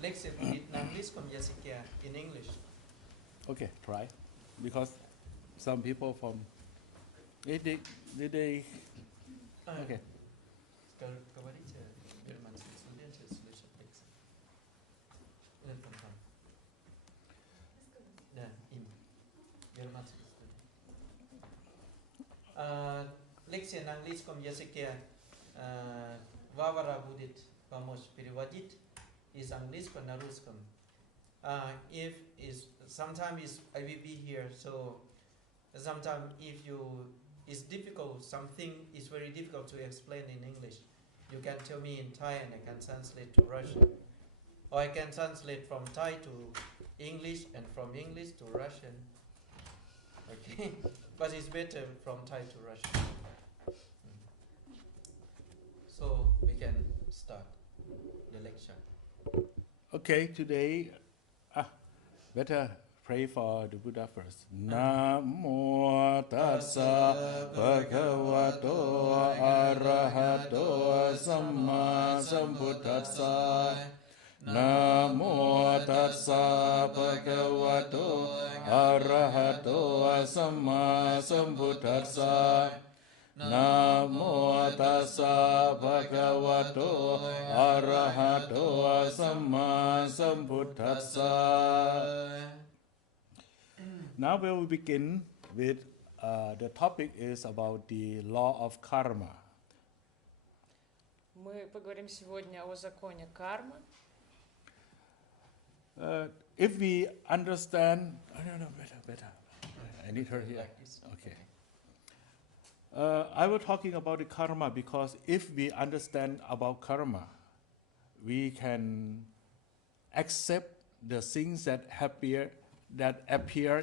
Лекция будет на английском языке, in English. Okay, try. Because some people from did they okay. Говорите германский студенты слышат лекции. Да, им. Германский студент. Лекция на английском языке Вавара будет помочь переводить из английского на русском. If is sometimes I will be here, so sometimes if you it's difficult, something is very difficult to explain in English, you can tell me in Thai and I can translate to Russian, or I can translate from Thai to English and from English to Russian. Okay, but it's better from Thai to Russian. So we can start the lecture. Okay, today better pray for the Buddha first. Namo tassa bhagavato arahato samma sambuddhassa. Namo tassa bhagavato arahato samma sambuddhassa. Namo tassa bhagavato arahato samma sambuddhassa. Now we will begin with the topic is about the law of karma. Мы поговорим сегодня о законе кармы. If we understand, better. I need her here. Okay. I was talking about the karma because if we understand about karma, we can accept the things that appear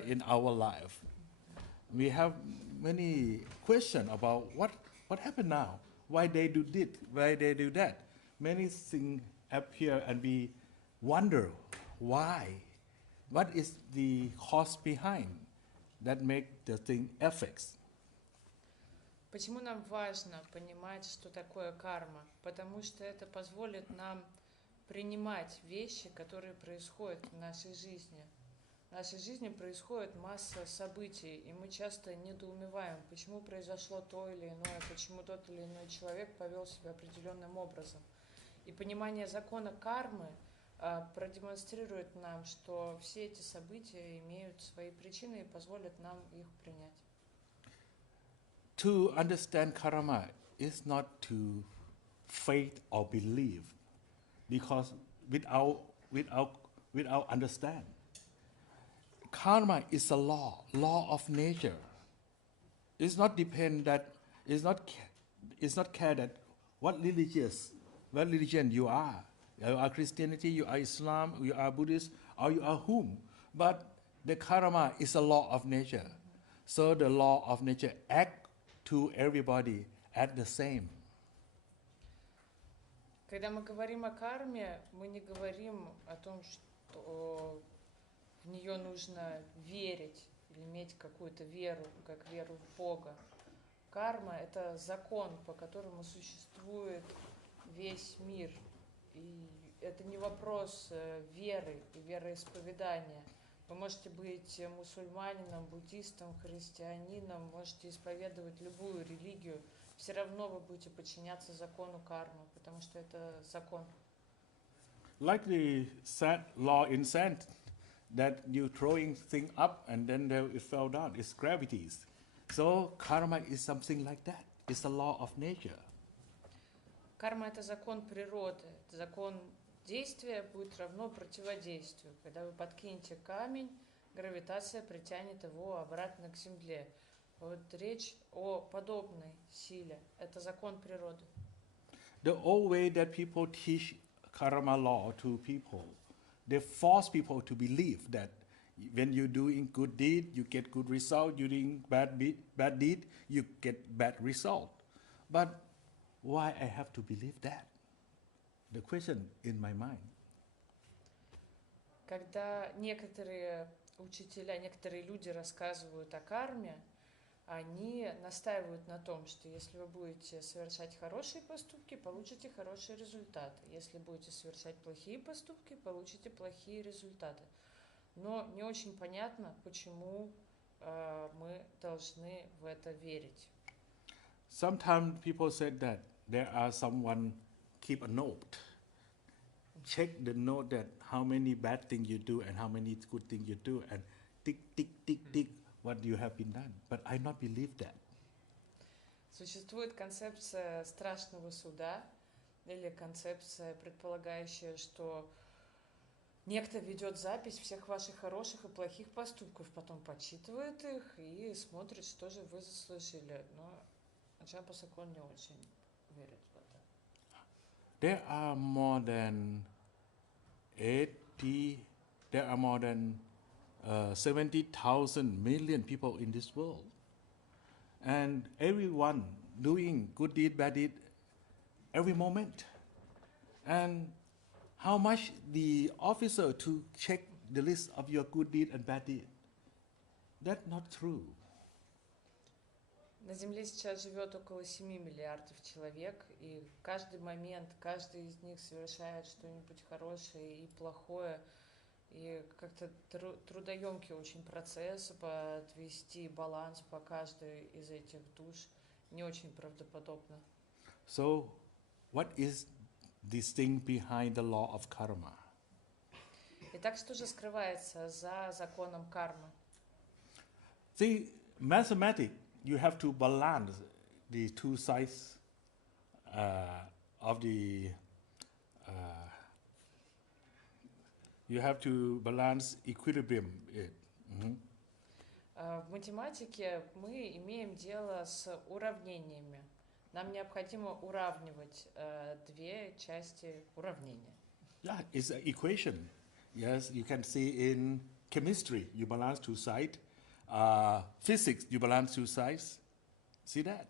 in our life. We have many questions about what happened now, why they do this, why they do that. Many things appear and we wonder why. What is the cause behind that make the thing affects? Почему нам важно понимать, что такое карма? Потому что это позволит нам принимать вещи, которые происходят в нашей жизни. В нашей жизни происходит масса событий, и мы часто недоумеваем, почему произошло то или иное, почему тот или иной человек повел себя определенным образом. И понимание закона кармы продемонстрирует нам, что все эти события имеют свои причины и позволят нам их принять. To understand karma is not to faith or believe, because without understand, karma is a law of nature. It's not depend that it's not care that what religion you are. You are Christianity, you are Islam, you are Buddhist, or you are whom. But the karma is a law of nature. So the law of nature act to everybody at the same. Когда мы говорим о карме, мы не говорим о том, что в нее нужно верить или иметь какую-то веру, как веру в Бога. Карма – это закон, по которому существует весь мир. И это не вопрос веры и вероисповедания. Вы можете быть мусульманином, буддистом, христианином, можете исповедовать любую религию, все равно вы будете подчиняться закону кармы, потому что это закон. Like the law in sand, that you throwing thing up and then it fell down. It's gravity. So karma is something like that. It's a law of nature. Карма – это закон природы, это закон действия будет равно противодействию. Когда вы подкинете камень, гравитация притянет его обратно к земле. Вот речь о подобной силе. Это закон природы. The old way that people teach karma law to people, they force people to believe that when you're doing good deed, you get good result. You're doing bad deed, you get bad result. But why I have to believe that? The question in my mind. Когда некоторые учителя, некоторые люди рассказывают о карме, они настаивают на том, что если вы будете совершать хорошие поступки, получите хорошие результаты. Если будете совершать плохие поступки, получите плохие результаты. Но не очень понятно, почему мы должны в это верить. Sometimes people said that there are someone keep a note. Check the note that how many bad things you do and how many good things you do and tick, tick, tick, tick what you have been done. But I not believe that. Существует концепция страшного суда или концепция, предполагающая, что некто ведет запись всех ваших хороших и плохих поступков, потом подсчитывает их и смотрит, что же вы заслужили. Но Ajahn Pasakon не очень верит в это. There are more than 70,000 million people in this world. And everyone doing good deed, bad deed, every moment. And how much the officer to check the list of your good deed and bad deed? That's not true. На Земле сейчас живет около 7 миллиардов человек, и в каждый момент каждый из них совершает что-нибудь хорошее и плохое, и как-то трудоемкий очень процесс подвести баланс по каждой из этих душ не очень правдоподобно. So, what is this thing behind the law of karma? Итак, что же скрывается за законом кармы? See, mathematics, you have to balance the two sides of the. You have to balance equilibrium. В математике мы имеем дело с уравнениями. Нам необходимо уравнивать две части уравнения. Yeah, it's an equation. Yes, you can see in chemistry, you balance two sides. Physics, you balance two sides. See that?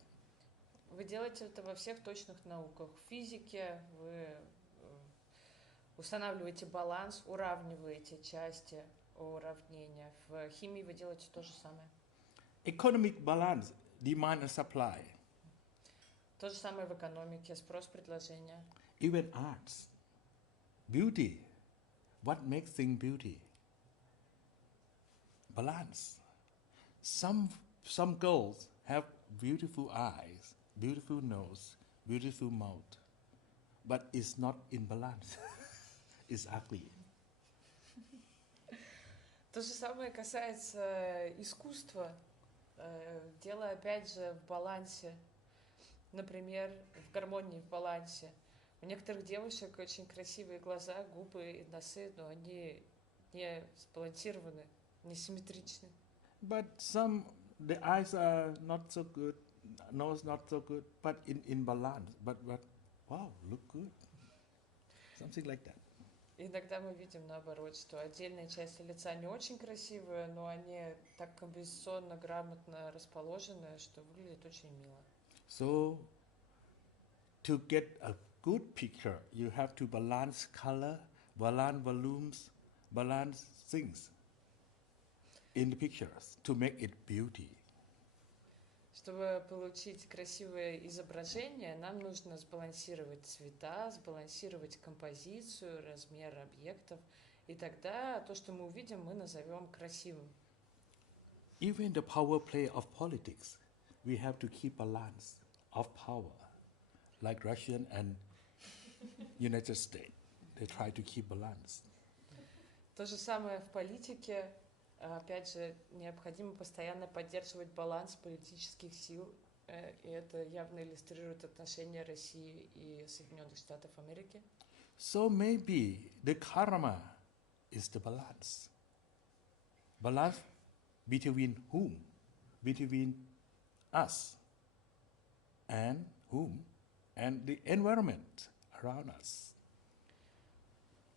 Вы делаете это во всех точных науках. В физике вы устанавливаете баланс, уравниваете части уравнения. В химии вы делаете то же самое. Economic balance, demand and supply. То же самое в экономике, спрос, предложение. Even arts, beauty. What makes things beauty? Balance. Some girls have beautiful eyes, beautiful nose, beautiful mouth, but it's not in balance. It's ugly. То же самое касается искусства. Дело опять же в балансе. Например, в гармонии, в балансе. У некоторых девушек очень красивые глаза, губы и носы, но они не сбалансированы, не симметричны. But the eyes are not so good, nose not so good, but in balance. But wow, look good. Something like that. Иногда мы видим наоборот, что отдельная часть лица не очень красивая, но они так композиционно, грамотно расположены, что выглядит очень мило. So, to get a good picture, you have to balance color, balance volumes, balance things in the pictures to make it beauty. Чтобы получить красивое изображение, нам нужно сбалансировать цвета, сбалансировать композицию, размер объектов, и тогда то, что мы увидим, мы назовем красивым. Even the power play of politics, we have to keep balance of power, like Russian and United States. They try to keep balance. То же самое в политике. Опять же, необходимо постоянно поддерживать баланс политических сил, и это явно иллюстрирует отношения России и Соединенных Штатов Америки. So maybe the karma is the balance. Balance between whom? Between us and whom? And the environment around us.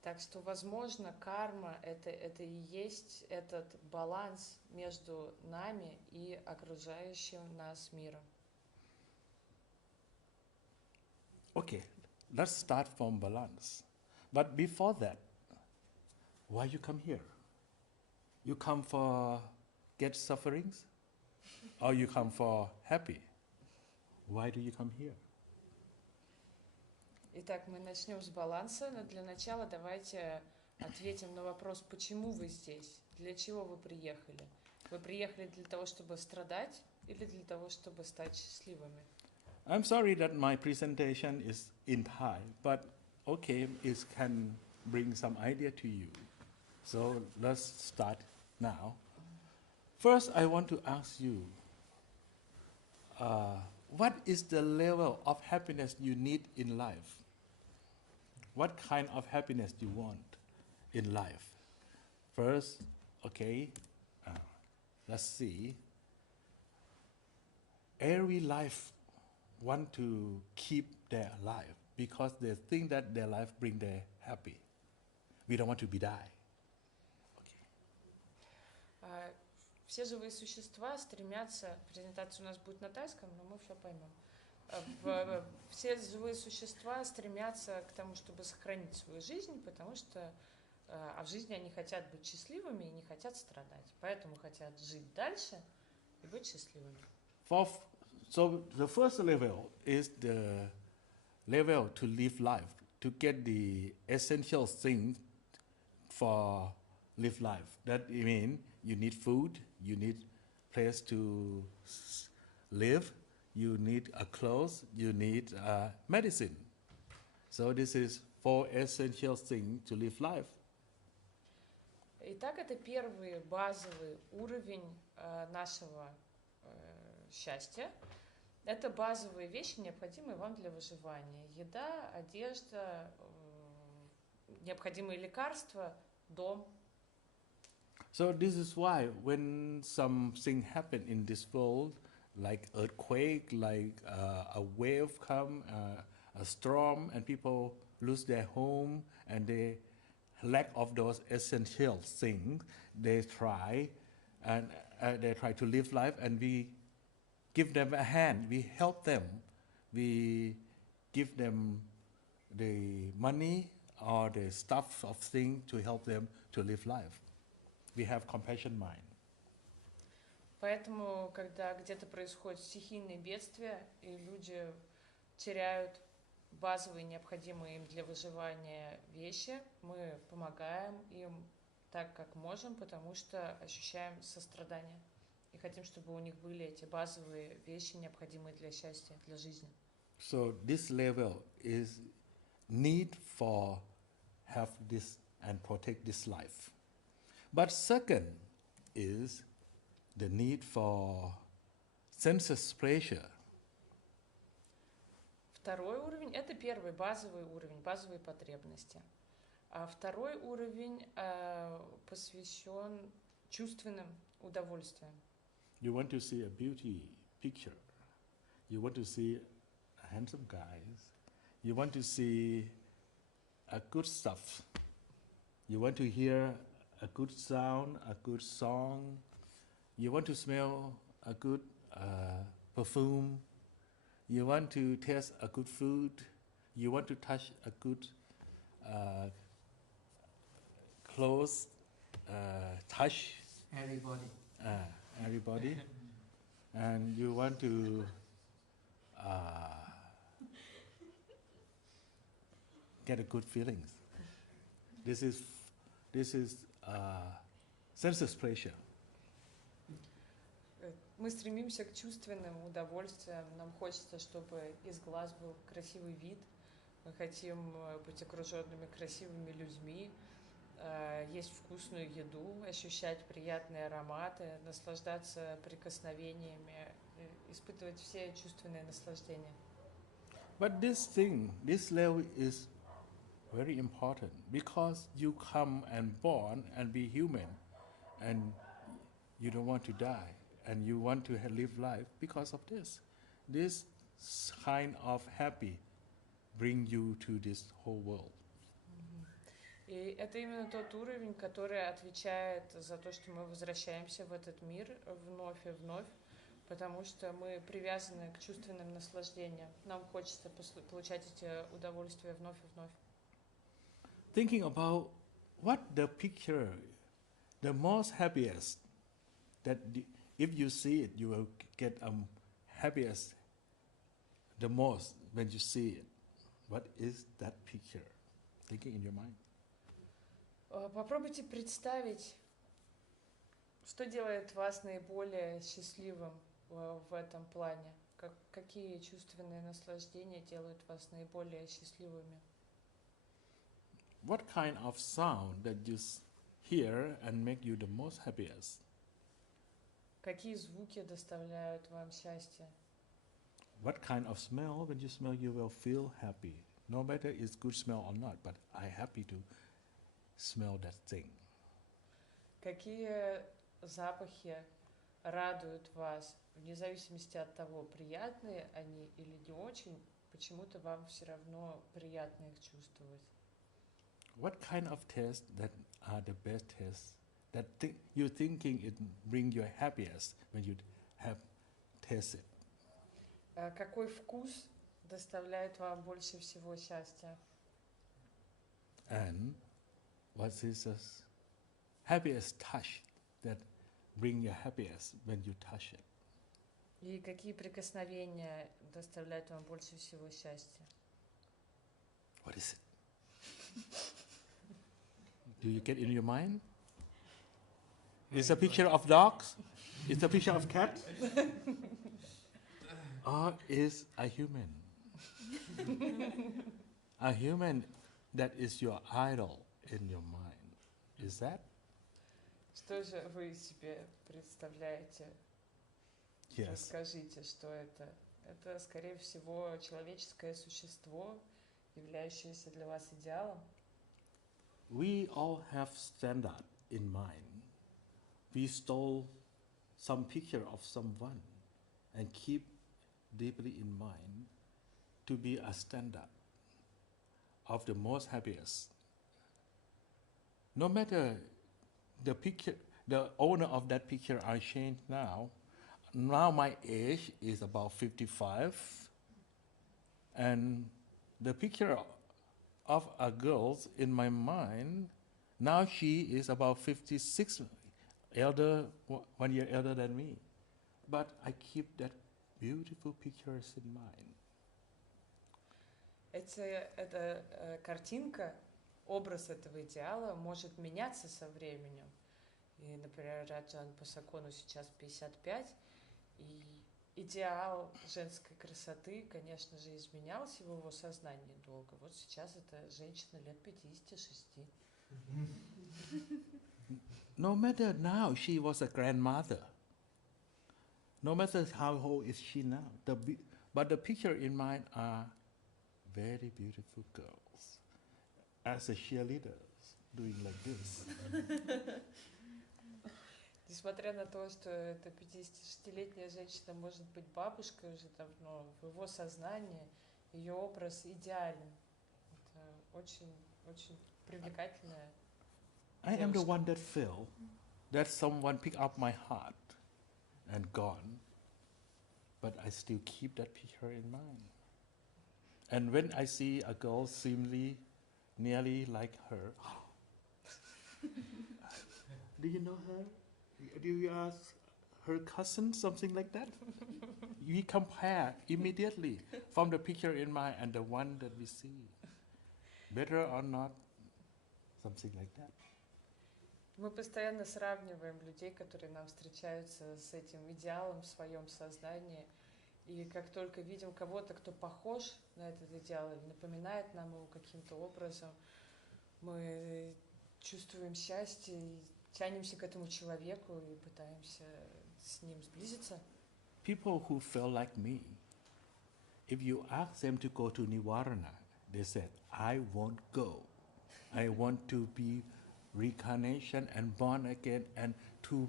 Так что, возможно, карма это и есть этот баланс между нами и окружающим нас миром. Okay, let's start from balance. But before that, why you come here? You come for get sufferings? or you come for happy. Why do you come here? Итак, мы начнем с баланса, но для начала давайте ответим на вопрос, почему вы здесь, для чего вы приехали. Вы приехали для того, чтобы страдать или для того, чтобы стать счастливыми? I'm sorry that my presentation is in Thai, but okay, it can bring some idea to you. So let's start now. First, I want to ask you, what is the level of happiness you need in life? What kind of happiness do you want in life? First, okay, let's see. Every life want to keep their life because they think that their life bring them happy. We don't want to be die. Все живые существа стремятся, презентация у нас будет на тайском, но мы все поймем. Все живые существа стремятся к тому, чтобы сохранить свою жизнь, потому что в жизни они хотят быть счастливыми и не хотят страдать. Поэтому хотят жить дальше и быть счастливыми. So the first level is the level to live life, to get the essential things for live life. That means you need food, you need place to live, you need a clothes, you need medicine. So this is 4 essential things to live life. Итак, это первый базовый уровень нашего счастья. Это базовые вещи, необходимые вам для выживания. Еда, одежда, необходимые лекарства, дом. So this is why when something happen in this world, like earthquake, like a wave come, a storm, and people lose their home, and they lack of those essential things, they try to live life, and we give them a hand, we help them, we give them the money or the stuff of things to help them to live life. We have compassion mind. Поэтому, когда где-то происходит стихийное бедствие, и люди теряют базовые, необходимые им для выживания вещи, мы помогаем им так, как можем, потому что ощущаем сострадание. И хотим, чтобы у них были эти базовые вещи, необходимые для счастья, для жизни. So this level is need for have this and protect this life. But second is the need for senses pleasure. Второй уровень – это первый базовый уровень, базовые потребности. А второй уровень посвящен чувственным удовольствиям. You want to see a beauty picture. You want to see a handsome guys. You want to see a good stuff. You want to hear a good sound, a good song. You want to smell a good perfume. You want to taste a good food. You want to touch a good clothes, touch. Everybody. And you want to get a good feelings. This is senses pleasure. Мы стремимся к чувственным удовольствиям. Нам хочется, чтобы из глаз был красивый вид. Мы хотим быть окруженными красивыми людьми, есть вкусную еду, ощущать приятные ароматы, наслаждаться прикосновениями, испытывать все чувственные наслаждения. But this level is very important because you come and born and be human, and you don't want to die, and you want to live life because of this. This kind of happy bring you to this whole world. И это именно тот уровень, который отвечает за то, что мы возвращаемся в этот мир вновь и вновь, потому что мы привязаны к чувственным наслаждениям. Нам хочется получать эти удовольствия вновь и вновь. Thinking about what the picture, the most happiest that if you see it, you will get happiest the most when you see it. What is that picture? Thinking in your mind. Попробуйте представить, что делает вас наиболее счастливым в этом плане. Какие чувственные наслаждения делают вас наиболее счастливыми? What kind of sound that you hear and make you the most happiest? Какие звуки доставляют вам счастье? What kind of smell, when you smell, you will feel happy. No matter it's good smell or not, but I'm happy to smell that thing. Какие запахи радуют вас, вне зависимости от того, приятные они или не очень, почему-то вам все равно приятно их чувствовать? What kind of taste that are the best tastes that you're thinking it bring you happiest when you have tasted? Какой вкус доставляет вам больше всего счастья? And what is the happiest touch that bring you happiest when you touch it? И какие прикосновения доставляют вам больше всего счастья? What is it? Do you get in your mind? It's a picture of dogs? It's a picture of cat? Or is a human? A human that is your idol in your mind. Is that? Что же вы себе представляете? Yes. Расскажите, что это? Это, скорее всего, человеческое существо, являющееся для вас идеалом. We all have standard in mind. We stole some picture of someone and keep deeply in mind to be a standard of the most happiest. No matter the picture, the owner of that picture I changed now. Now my age is about 55, and the picture of a girl in my mind, now she is about 56, 1 year elder than me. But I keep that beautiful pictures in mind. Эта картинка, образ этого идеала может меняться со временем. И, например, Раджан Пасакону сейчас 55, и идеал женской красоты, конечно же, изменялся в его сознании долго. Вот сейчас это женщина лет 56. No matter now, she was a grandmother. No matter how old is she now, but the picture in mind are very beautiful girls as a cheerleader doing like this. Несмотря на то, что эта 56-летняя женщина может быть бабушкой уже давно, в его сознании ее образ идеален. Это очень привлекательная I am the one that felt that someone picked up my heart and gone, but I still keep that picture in mind. And when I see a girl seemingly nearly like her, do you know her? Do you ask her cousin, something like that? We compare immediately from the picture in mind and the one that we see. Better or not, something like that. Мы постоянно сравниваем людей, которые нам встречаются с этим идеалом в своем сознании. И как только видим кого-то, кто похож на этот идеал или напоминает нам его каким-то образом, мы чувствуем счастье и тянемся к этому человеку и пытаемся с ним сблизиться. People who felt like me, if you ask them to go to Nivarana, they said, I won't go. I want to be reincarnation and born again and to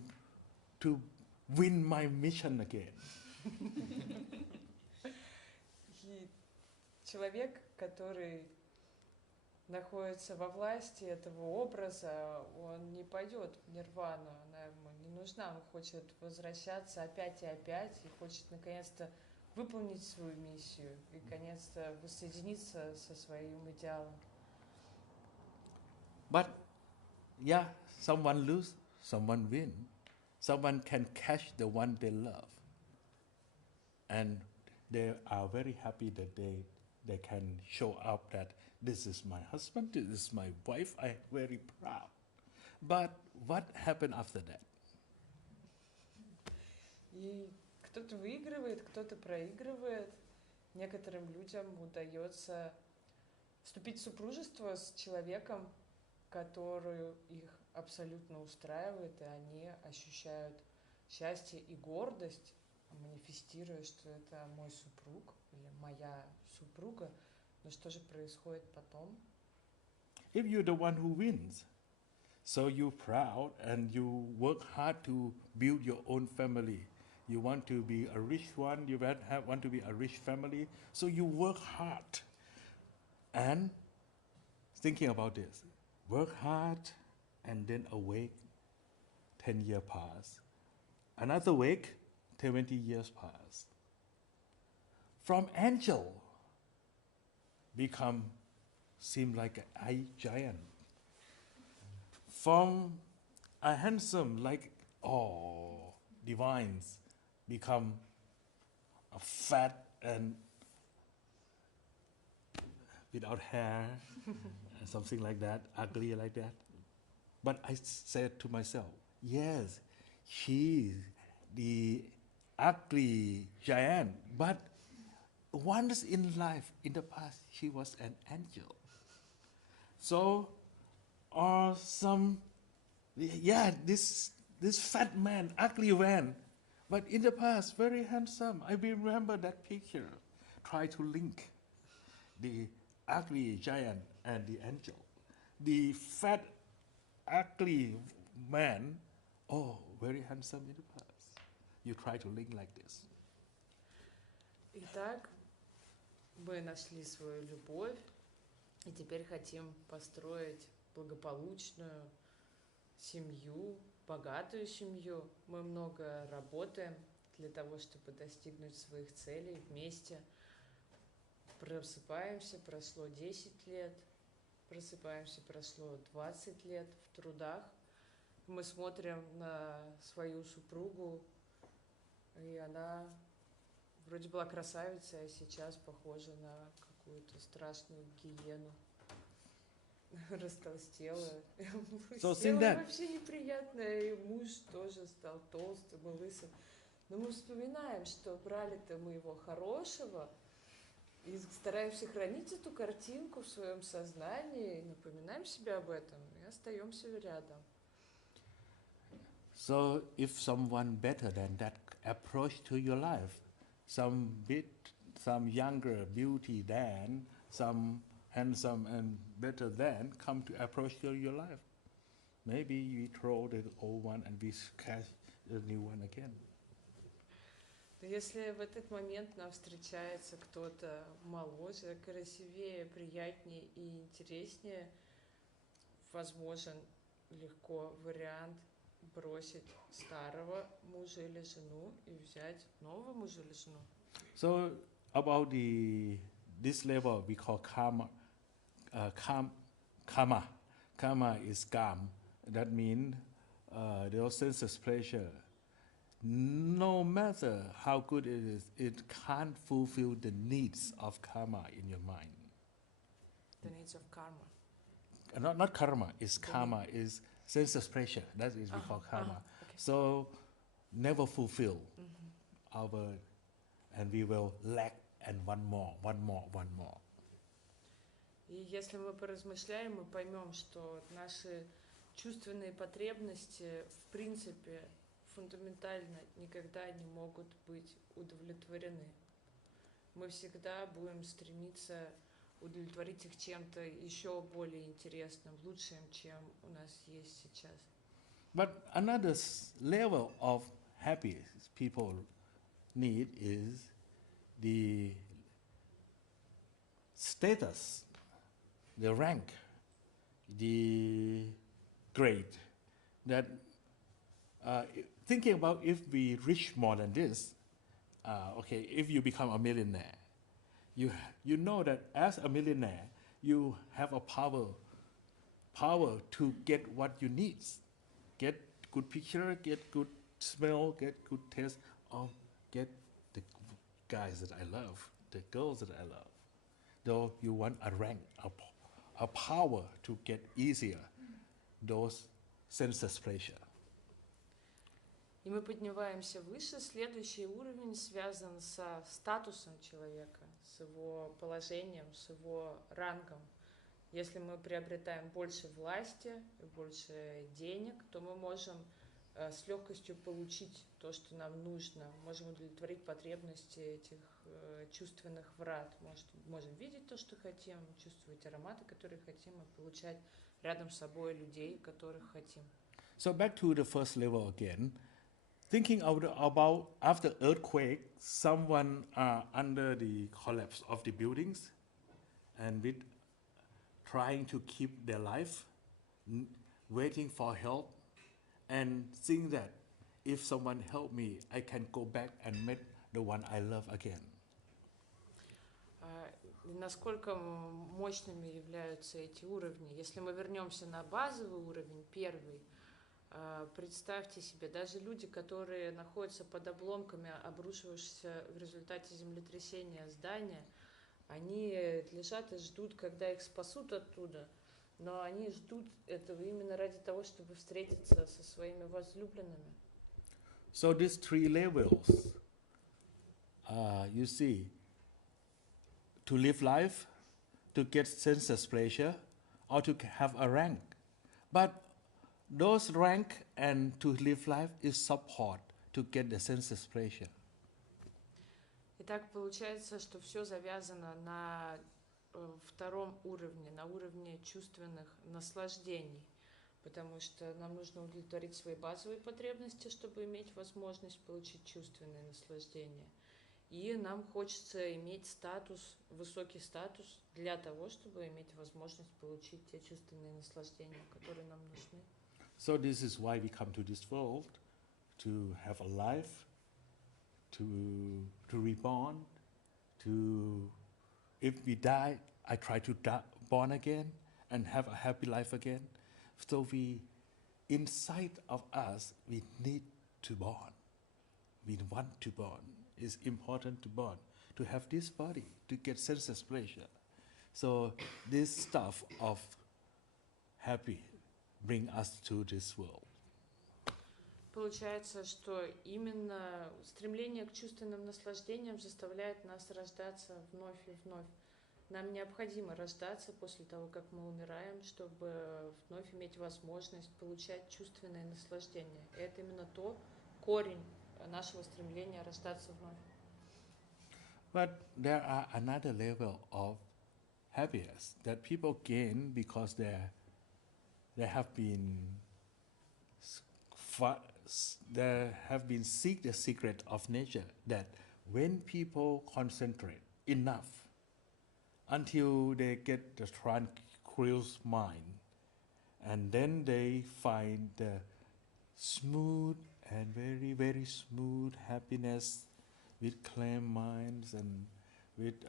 win my mission again. И человек, который находится во власти этого образа, он не пойдет в нирвану, она ему не нужна, он хочет возвращаться опять и опять, и хочет наконец-то выполнить свою миссию, и наконец-то воссоединиться со своим идеалом. But yeah, someone lose, someone win. someone can catch the one they love, and they are very happy that they can show up that this is my husband, this is my wife, I'm very proud. But what happened after that? И кто-то выигрывает, кто-то проигрывает. Некоторым людям удается вступить в супружество с человеком, который их абсолютно устраивает, и они ощущают счастье и гордость, манифестируя, что это мой супруг или моя супруга. Но что же происходит потом? If you're the one who wins, so you're proud and you work hard to build your own family. You want to be a rich one, you want to be a rich family, so you work hard. And thinking about this, work hard and then awake, 10 years pass. Another wake, 20 years pass. From angel, seem like a giant. From a handsome, like, divines, become a fat and without hair, and something like that, ugly like that. But I said to myself, yes, she's the ugly giant, but once in life, in the past, she was an angel. So, or this fat man, ugly man, but in the past, very handsome. I remember that picture. Try to link the ugly giant and the angel. The fat, ugly man, very handsome in the past. You try to link like this. Итак, мы нашли свою любовь, и теперь хотим построить благополучную семью, богатую семью. Мы много работаем для того, чтобы достигнуть своих целей вместе. Просыпаемся, прошло 10 лет, просыпаемся, прошло 20 лет в трудах. Мы смотрим на свою супругу, и она вроде была красавица, а сейчас похожа на какую-то страшную гиену. Растолстела. Села вообще неприятная, и муж тоже стал толстым и лысым. Но мы вспоминаем, что брали-то мы его хорошего, и стараемся хранить эту картинку в своем сознании, и напоминаем себе об этом, и остаемся рядом. So if someone better than that approach to your life, some younger beauty than, some handsome and better than come to approach to your life, maybe we throw the old one and we catch the new one again. Если в этот момент нам встречается кто-то моложе, красивее, приятнее и интереснее, возможен легко вариант бросить старого мужа или жену и взять нового мужа или жену. So about this level we call karma. Karma is karm. That means the senses pleasure. No matter how good it is, it can't fulfill the needs of karma in your mind. The needs of karma. Not karma. It's karma. Is senses pleasure. That is we call karma. Okay. So never fulfill and we will lack and one more. И если мы поразмышляем, мы поймем, что наши чувственные потребности в принципе фундаментально никогда не могут быть удовлетворены. Мы всегда будем стремиться удовлетворить их чем-то еще более интересным, лучшим, чем у нас есть сейчас. But another level of happiness people need is the status, the rank, the grade. That thinking about if we reach more than this, if you become a millionaire, you know that as a millionaire, you have a power to get what you need. Get good picture, get good smell, get good taste, or get the guys that I love, the girls that I love. Though you want a rank, a power to get easier, those senses pleasure. И мы поднимаемся выше. Следующий уровень связан со статусом человека, с его положением, с его рангом. Если мы приобретаем больше власти, больше денег, то мы можем с легкостью получить то, что нам нужно. Можем удовлетворить потребности этих чувственных врат. Можем видеть то, что хотим, чувствовать ароматы, которые хотим, и получать рядом с собой людей, которых хотим. So back to the first level again. Thinking about after earthquake, someone under the collapse of the buildings, and with trying to keep their life, waiting for help, and think that if someone help me, I can go back and meet the one I love again. Насколько мощными являются эти уровни? Если мы вернемся на базовый уровень, первый, представьте себе, даже люди, которые находятся под обломками обрушившегося в результате землетрясения здания, они лежат и ждут, когда их спасут оттуда, но они ждут этого именно ради того, чтобы встретиться со своими возлюбленными. So these three levels, you see, to live life, to get senses pleasure, or to have a rank. But those rank and to live life is support to get the senses pleasure. Итак, получается, что все завязано на втором уровне, на уровне чувственных наслаждений, потому что нам нужно удовлетворить свои базовые потребности, чтобы иметь возможность получить чувственные наслаждения. И нам хочется иметь статус, высокий статус для того, чтобы иметь возможность получить те чувственные наслаждения, которые нам нужны. So this is why we come to this world, to have a life, to reborn, to, if we die, I try to born again and have a happy life again. So we, inside of us, we need to born. We want to born. It's important to born, to have this body, to get senses pleasure. So this stuff of happy bring us to this world. Получается, что именно стремление к чувственным наслаждениям заставляет нас рождаться вновь и вновь. Нам необходимо рождаться после того, как мы умираем, чтобы вновь иметь возможность получать чувственные наслаждения. И это именно то, корень нашего стремления рождаться вновь. But there are another level of happiness that people gain because they have been seek the secret of nature, that when people concentrate enough until they get the tranquil mind, and then they find the smooth and very, very smooth happiness with clear minds and with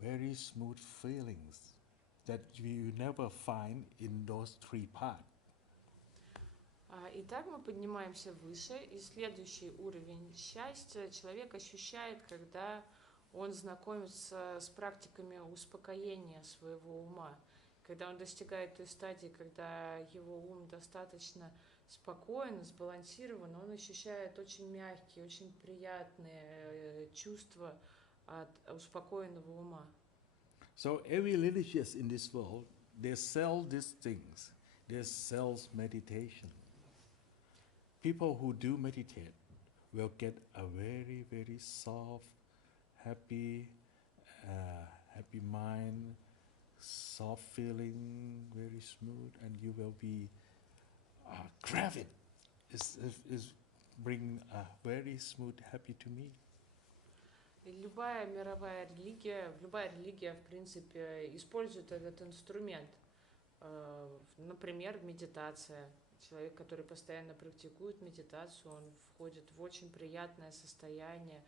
very smooth feelings that you never find in those three parts. Итак, мы поднимаемся выше, и следующий уровень счастья человек ощущает, когда он знакомится с практиками успокоения своего ума, когда он достигает той стадии, когда его ум достаточно спокоен, сбалансирован, он ощущает очень мягкие, очень приятные чувства от успокоенного ума. So every religious in this world, they sell these things. They sell meditation. People who do meditate will get a very, very soft, happy mind, soft feeling, very smooth, and you will be grab it. It's bring a very smooth, happy to me. Любая религия, в принципе, использует этот инструмент. Например, медитация. Человек, который постоянно практикует медитацию, он входит в очень приятное состояние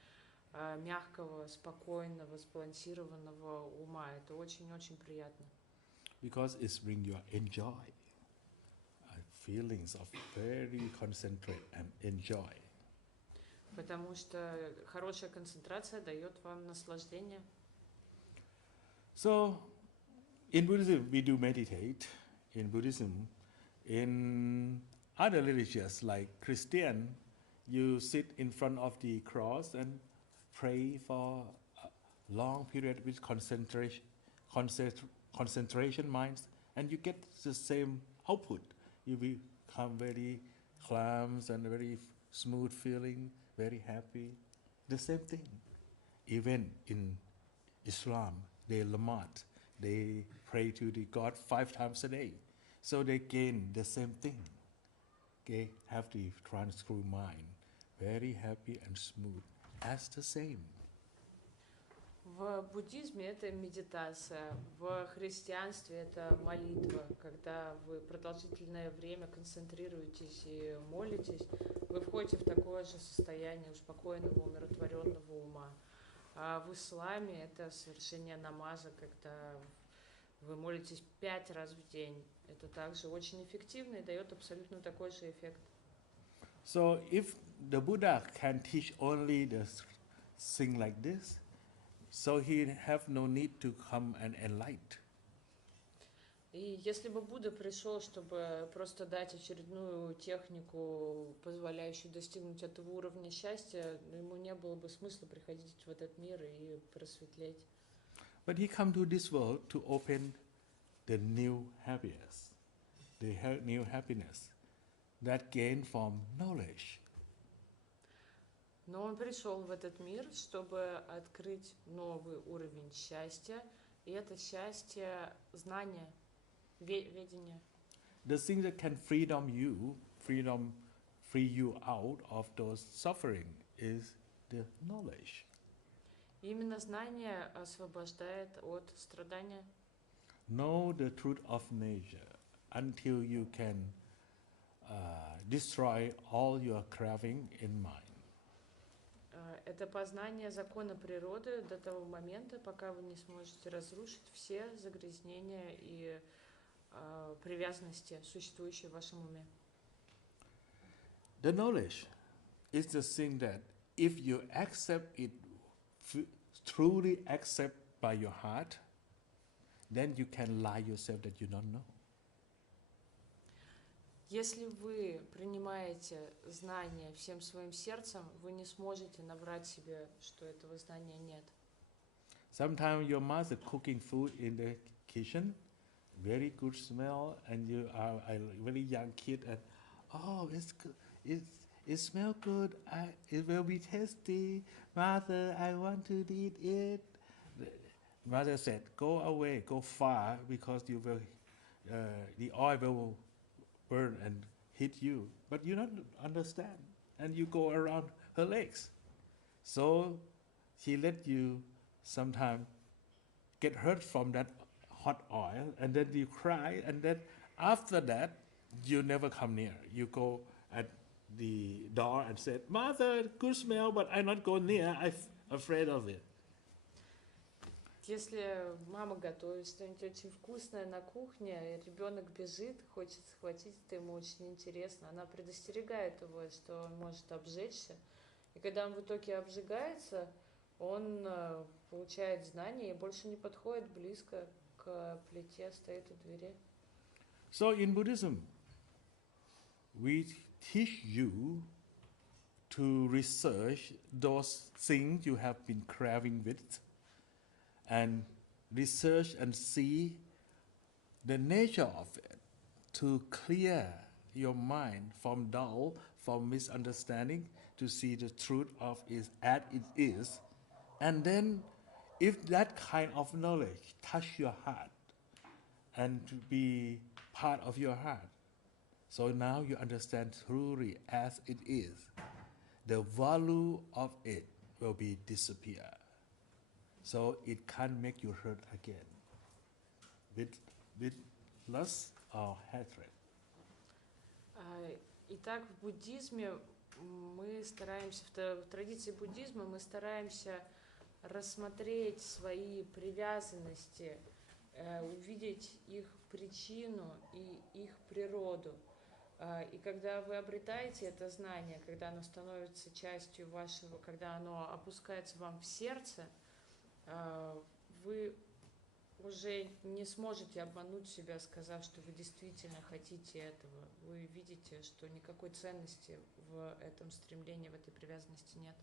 мягкого, спокойного, сбалансированного ума. Это очень-очень приятно. Because it's bring you enjoy. feelings of very concentrate and enjoy. Потому что хорошая концентрация дает вам наслаждение. So, in Buddhism, we do meditate. In Buddhism, in other religions like Christian, you sit in front of the cross and pray for a long period with concentration minds, and you get the same output. You become very calm and very smooth feeling, very happy. The same thing. Even in Islam, they lamat, they pray to the God 5 times a day. So they gain the same thing. They have the trans-true mind, very happy and smooth, as the same. В буддизме это медитация, в христианстве это молитва. Когда вы продолжительное время концентрируетесь и молитесь, вы входите в такое же состояние успокоенного, умиротворенного ума. А в исламе это совершение намаза, когда вы молитесь 5 раз в день. Это также очень эффективно и дает абсолютно такой же эффект. So if the Buddha can teach only the thing like this, so he have no need to come and enlighten. И если бы Будда пришел, чтобы просто дать очередную технику, позволяющую достигнуть этого уровня счастья, ему не было бы смысла приходить в этот мир и просветлеть. But he come to this world to open the new happiness, new happiness that gain from knowledge. Но он пришел в этот мир, чтобы открыть новый уровень счастья, и это счастье знания, ведения. The thing that can free you out of those suffering is the knowledge. Именно знание освобождает от страдания. Know the truth of nature until you can destroy all your craving in mind. Это познание закона природы до того момента, пока вы не сможете разрушить все загрязнения и привязанности, существующие в вашем уме. The knowledge is the thing that if you accept it, truly accept by your heart, then you can lie yourself that you don't know. Если вы принимаете знание всем своим сердцем, вы не сможете наврать себе, что этого знания нет. Sometimes your mother cooking food in the kitchen, very good smell, and you are a very young kid, and oh, it's good. It smells good. It will be tasty. Mother, I want to eat it. Mother said, "Go away, go far, because you will, the oil will burn and hit you." But you don't understand, and you go around her legs. So she let you sometimes get hurt from that hot oil, and then you cry, and then after that, you never come near. You go at the door and said, "Mother, good smell, but I not go near. I'm afraid of it." Если мама готовит что-нибудь очень вкусное на кухне, и ребенок бежит, хочет схватить, это ему очень интересно. Она предостерегает его, что он может обжечься. И когда он в итоге обжигается, он получает знания и больше не подходит близко к плите, стоит у двери. So in Buddhism, we teach you to research those things you have been craving with, and research and see the nature of it, to clear your mind from dull, from misunderstanding, to see the truth of it as it is. And then if that kind of knowledge touch your heart and to be part of your heart, so now you understand truly as it is, the value of it will be disappear. So it can't make you hurt again with lust or hatred. Итак, в буддизме мы стараемся, в традиции буддизма мы стараемся рассмотреть свои привязанности, увидеть их причину и их природу. И когда вы обретаете это знание, когда оно становится частью вашего, когда оно опускается вам в сердце, вы уже не сможете обмануть себя, сказав, что вы действительно хотите этого. Вы видите, что никакой ценности в этом стремлении, в этой привязанности нет.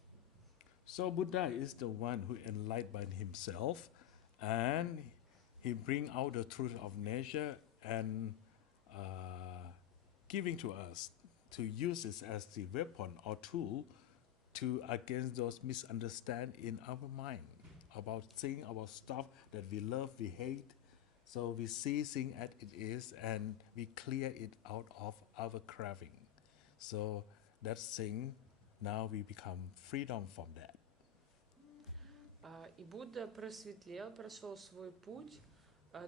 So Buddha is the one who enlightened himself, and he bring out the truth of nature and giving to us to use this as the weapon or tool to against those misunderstand in our mind about things, about stuff that we love, we hate. So we see things as it is and we clear it out of our craving. So that thing, now we become freedom from that. И Будда просветлел, прошел свой путь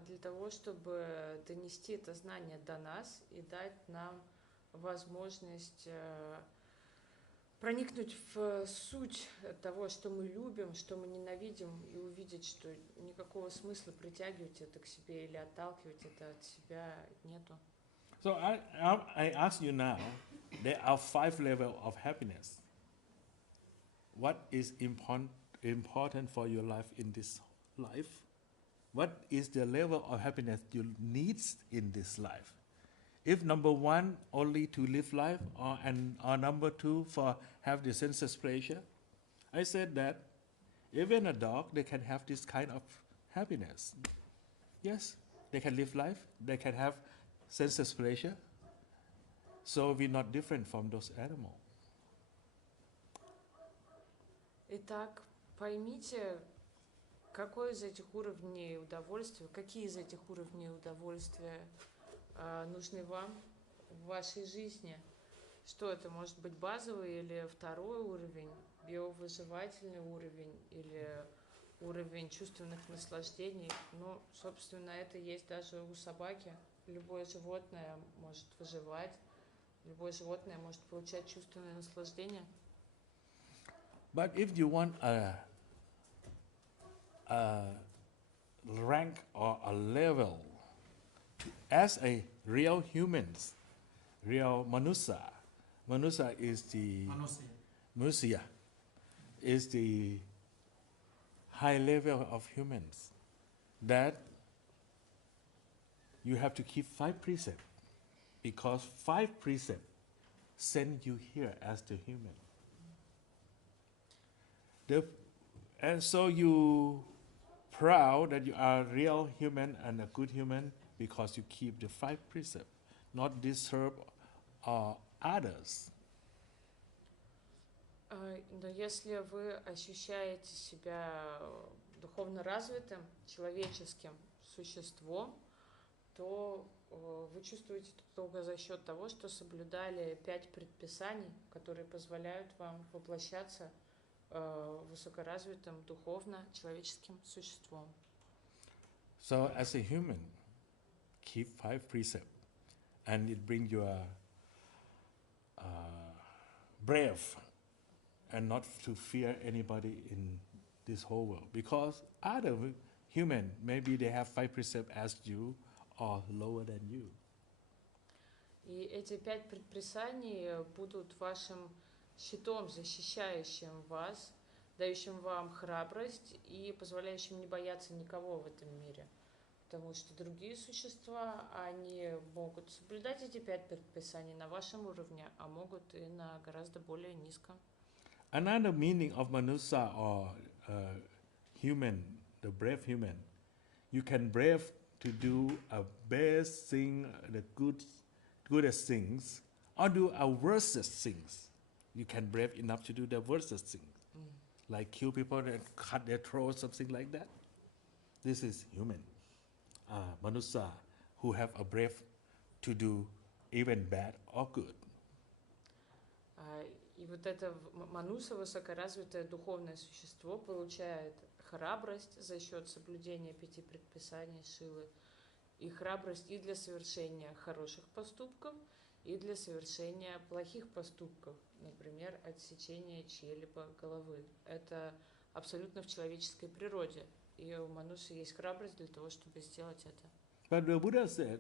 для того, чтобы донести это знание до нас и дать нам возможность проникнуть в суть того, что мы любим, что мы ненавидим, и увидеть, что никакого смысла притягивать это к себе или отталкивать это от себя нету. So I ask you now, there are 5 levels of happiness. What is important for your life in this life? What is the level of happiness you need in this life? If number 1 only to live life, or number 2 for have the senses pleasure, I said that even a dog, they can have this kind of happiness. Yes, they can live life, they can have senses pleasure. So we're not different from those animals. Итак, поймите, какой из этих уровней удовольствия, какие из этих уровней удовольствия нужны вам в вашей жизни. Что это может быть, базовый или второй уровень, биовыживательный уровень или уровень чувственных наслаждений. Ну, собственно, это есть даже у собаки. Любое животное может выживать, любое животное может получать чувственное наслаждение. But if you want a rank or a level as a real humans, real manusia is the manusia is the high level of humans that you have to keep 5 precepts, because 5 precepts send you here as the human. And so you proud that you are a real human and a good human because you keep the 5 precepts, not disturb others. Но если вы ощущаете себя духовно развитым, человеческим существом, то вы чувствуете это только за счет того, что соблюдали 5 предписаний, которые позволяют вам воплощаться высокоразвитым духовно человеческим существом. So as a human, keep 5 precepts, and it brings you brave and not to fear anybody in this whole world, because other human maybe they have 5 precepts as you or lower than you. И эти 5 предписаний будут вашим щитом, защищающим вас, дающим вам храбрость и позволяющим не бояться никого в этом мире. Потому что другие существа, они могут соблюдать эти 5 предписаний на вашем уровне, а могут и на гораздо более низком. Another meaning of manusia or human, the brave human, you can brave to do a best thing, the goodest things, or do a worstest things. You can brave enough to do the worstest things, like kill people and cut their throats, something like that. This is human, manusia, who have a brave to do even bad or good. И вот это мануса, высокоразвитое духовное существо, получает храбрость за счет соблюдения 5 предписаний Шилы, и храбрость и для совершения хороших поступков, и для совершения плохих поступков, например, отсечения чьей-либо головы. Это абсолютно в человеческой природе, и у манусы есть храбрость для того, чтобы сделать это. But the Buddha said,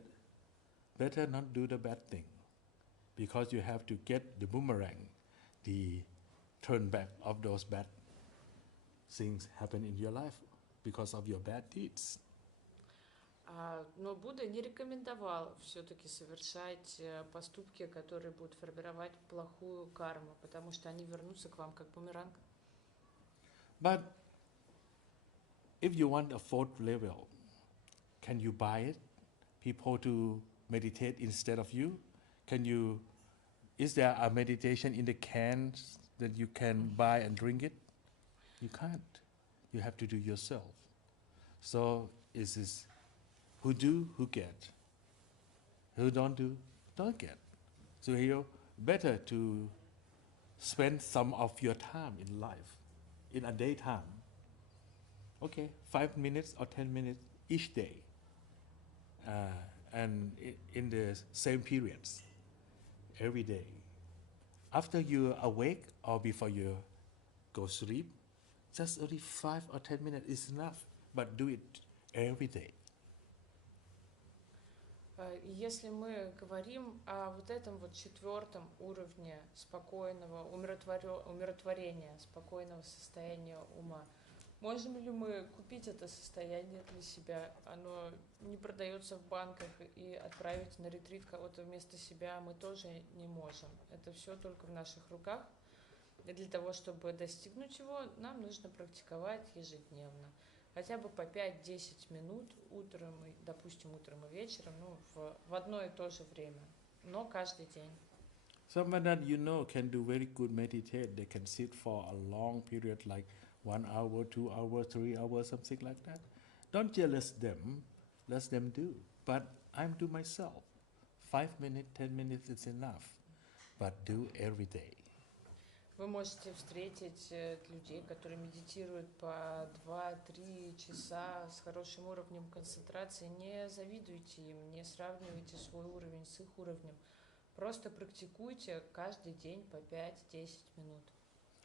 better not do the bad thing. because you have to get the boomerang, the turn back of those bad things happen in your life because of your bad deeds. Но Будда не рекомендовал все-таки совершать поступки, которые будут формировать плохую карму, потому что они вернутся к вам как бумеранг. But if you want a fourth level, can you buy it? People to meditate instead of you? Is there a meditation in the cans that you can buy and drink it? You can't. You have to do yourself. So is this who do, who get. Who don't do, don't get. So you better to spend some of your time in life, in a daytime. Okay, 5 minutes or 10 minutes each day. And in the same periods, every day. After you awake or before you go sleep, just only 5 or 10 minutes is enough, but do it every day. Если мы говорим о вот этом вот четвертом уровне спокойного умиротворения, спокойного состояния ума, можем ли мы купить это состояние для себя? Оно не продается в банках, и отправить на ретрит кого-то вместо себя мы тоже не можем. Это все только в наших руках. И для того, чтобы достигнуть его, нам нужно практиковать ежедневно. Хотя бы по 5-10 минут утром, допустим, утром и вечером, в одно и то же время, но каждый день. Someone that you know can do very good meditate. They can sit for a long period, like 1 hour, 2 hours, 3 hours, something like that. Don't jealous them. Let them do. But I'm do myself. 5 minutes, 10 minutes is enough. But do every day. Вы можете встретить людей, которые медитируют по 2-3 часа с хорошим уровнем концентрации. Не завидуйте им, не сравнивайте свой уровень с их уровнем. Просто практикуйте каждый день по 5-10 минут.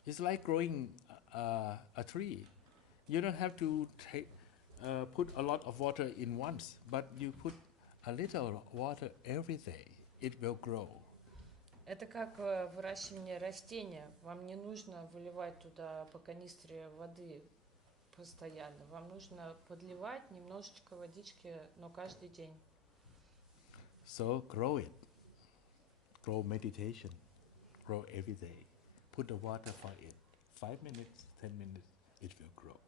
It's like growing a tree. You don't have to put a lot of water in once, but you put a little water every day. It will grow. Это как выращивание растения. Вам не нужно выливать туда по канистре воды постоянно. Вам нужно подливать немножечко водички, но каждый день. So grow it. Grow meditation. Grow every day. Put the water for it. 5 minutes, 10 minutes, it will grow.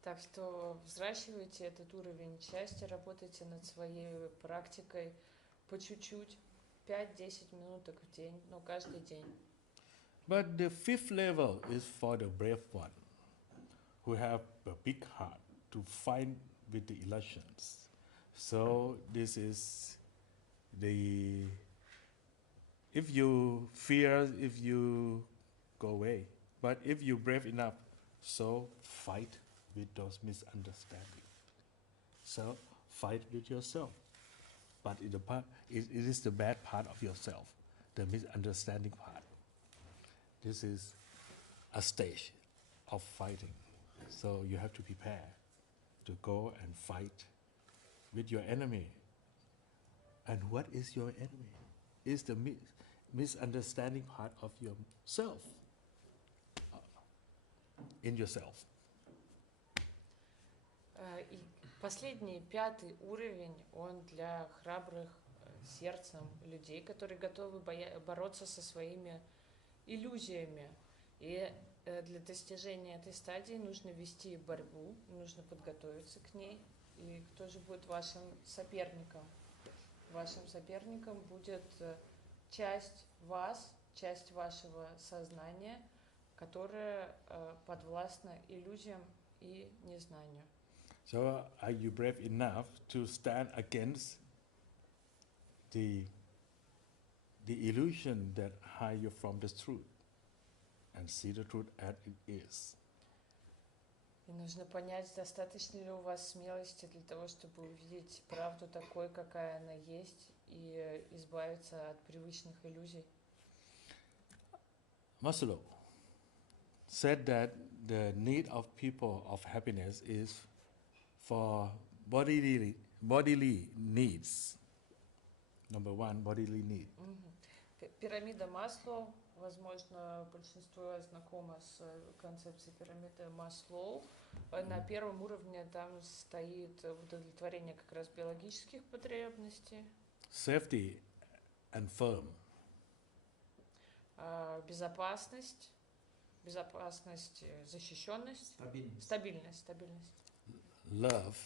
Так что взращивайте этот уровень счастья, работайте над своей практикой по чуть-чуть. 5-10 минуток в день, но каждый день. But the fifth level is for the brave one, who have a big heart to fight with the illusions. So this is if you fear, if you go away. But if you brave enough, so fight with those misunderstandings. So fight with yourself. But it is the bad part of yourself, the misunderstanding part. This is a stage of fighting. So you have to prepare to go and fight with your enemy. And what is your enemy? It's the misunderstanding part of yourself, in yourself. И последний, 5-й уровень, он для храбрых сердцем людей, которые готовы бороться со своими иллюзиями. И для достижения этой стадии нужно вести борьбу, нужно подготовиться к ней. И кто же будет вашим соперником? Вашим соперником будет часть вас, часть вашего сознания, которая подвластна иллюзиям и незнанию. So are you brave enough to stand against the illusion that hide you from the truth and see the truth as it is? И нужно понять, достаточно ли у вас смелости для того, чтобы увидеть правду такой, какая она есть, и избавиться от привычных иллюзий. Maslow said that the need of people of happiness is for bodily needs, Number one, bodily need. Пирамида Маслоу, возможно, большинство знакомо с концепцией пирамиды Маслоу. На первом уровне там стоит удовлетворение как раз биологических потребностей. Safety and firm. Безопасность, защищенность, стабильность. Love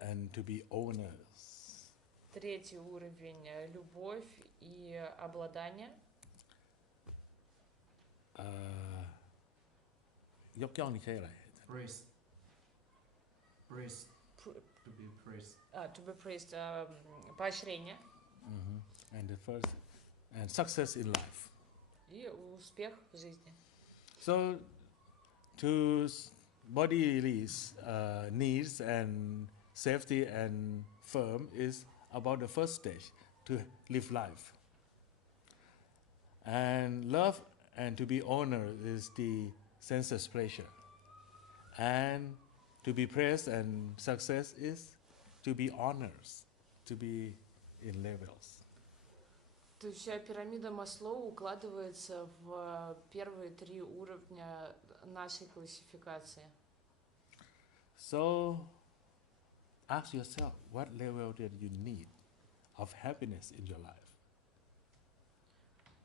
and to be owners. Третий уровень – любовь и обладание. ยกย่องนี่ใช่อะไร Praise. To be praised. To be praised – поощрение. And the first, and success in life. И успех в жизни. So, to bodily needs and safety and firm is about the first stage, to live life. And love and to be honored is the senseless pleasure. And to be praised and success is to be honors, to be in levels. То есть вся пирамида Маслоу укладывается в первые 3 уровня нашей классификации. So, ask yourself, what level that you need of happiness in your life?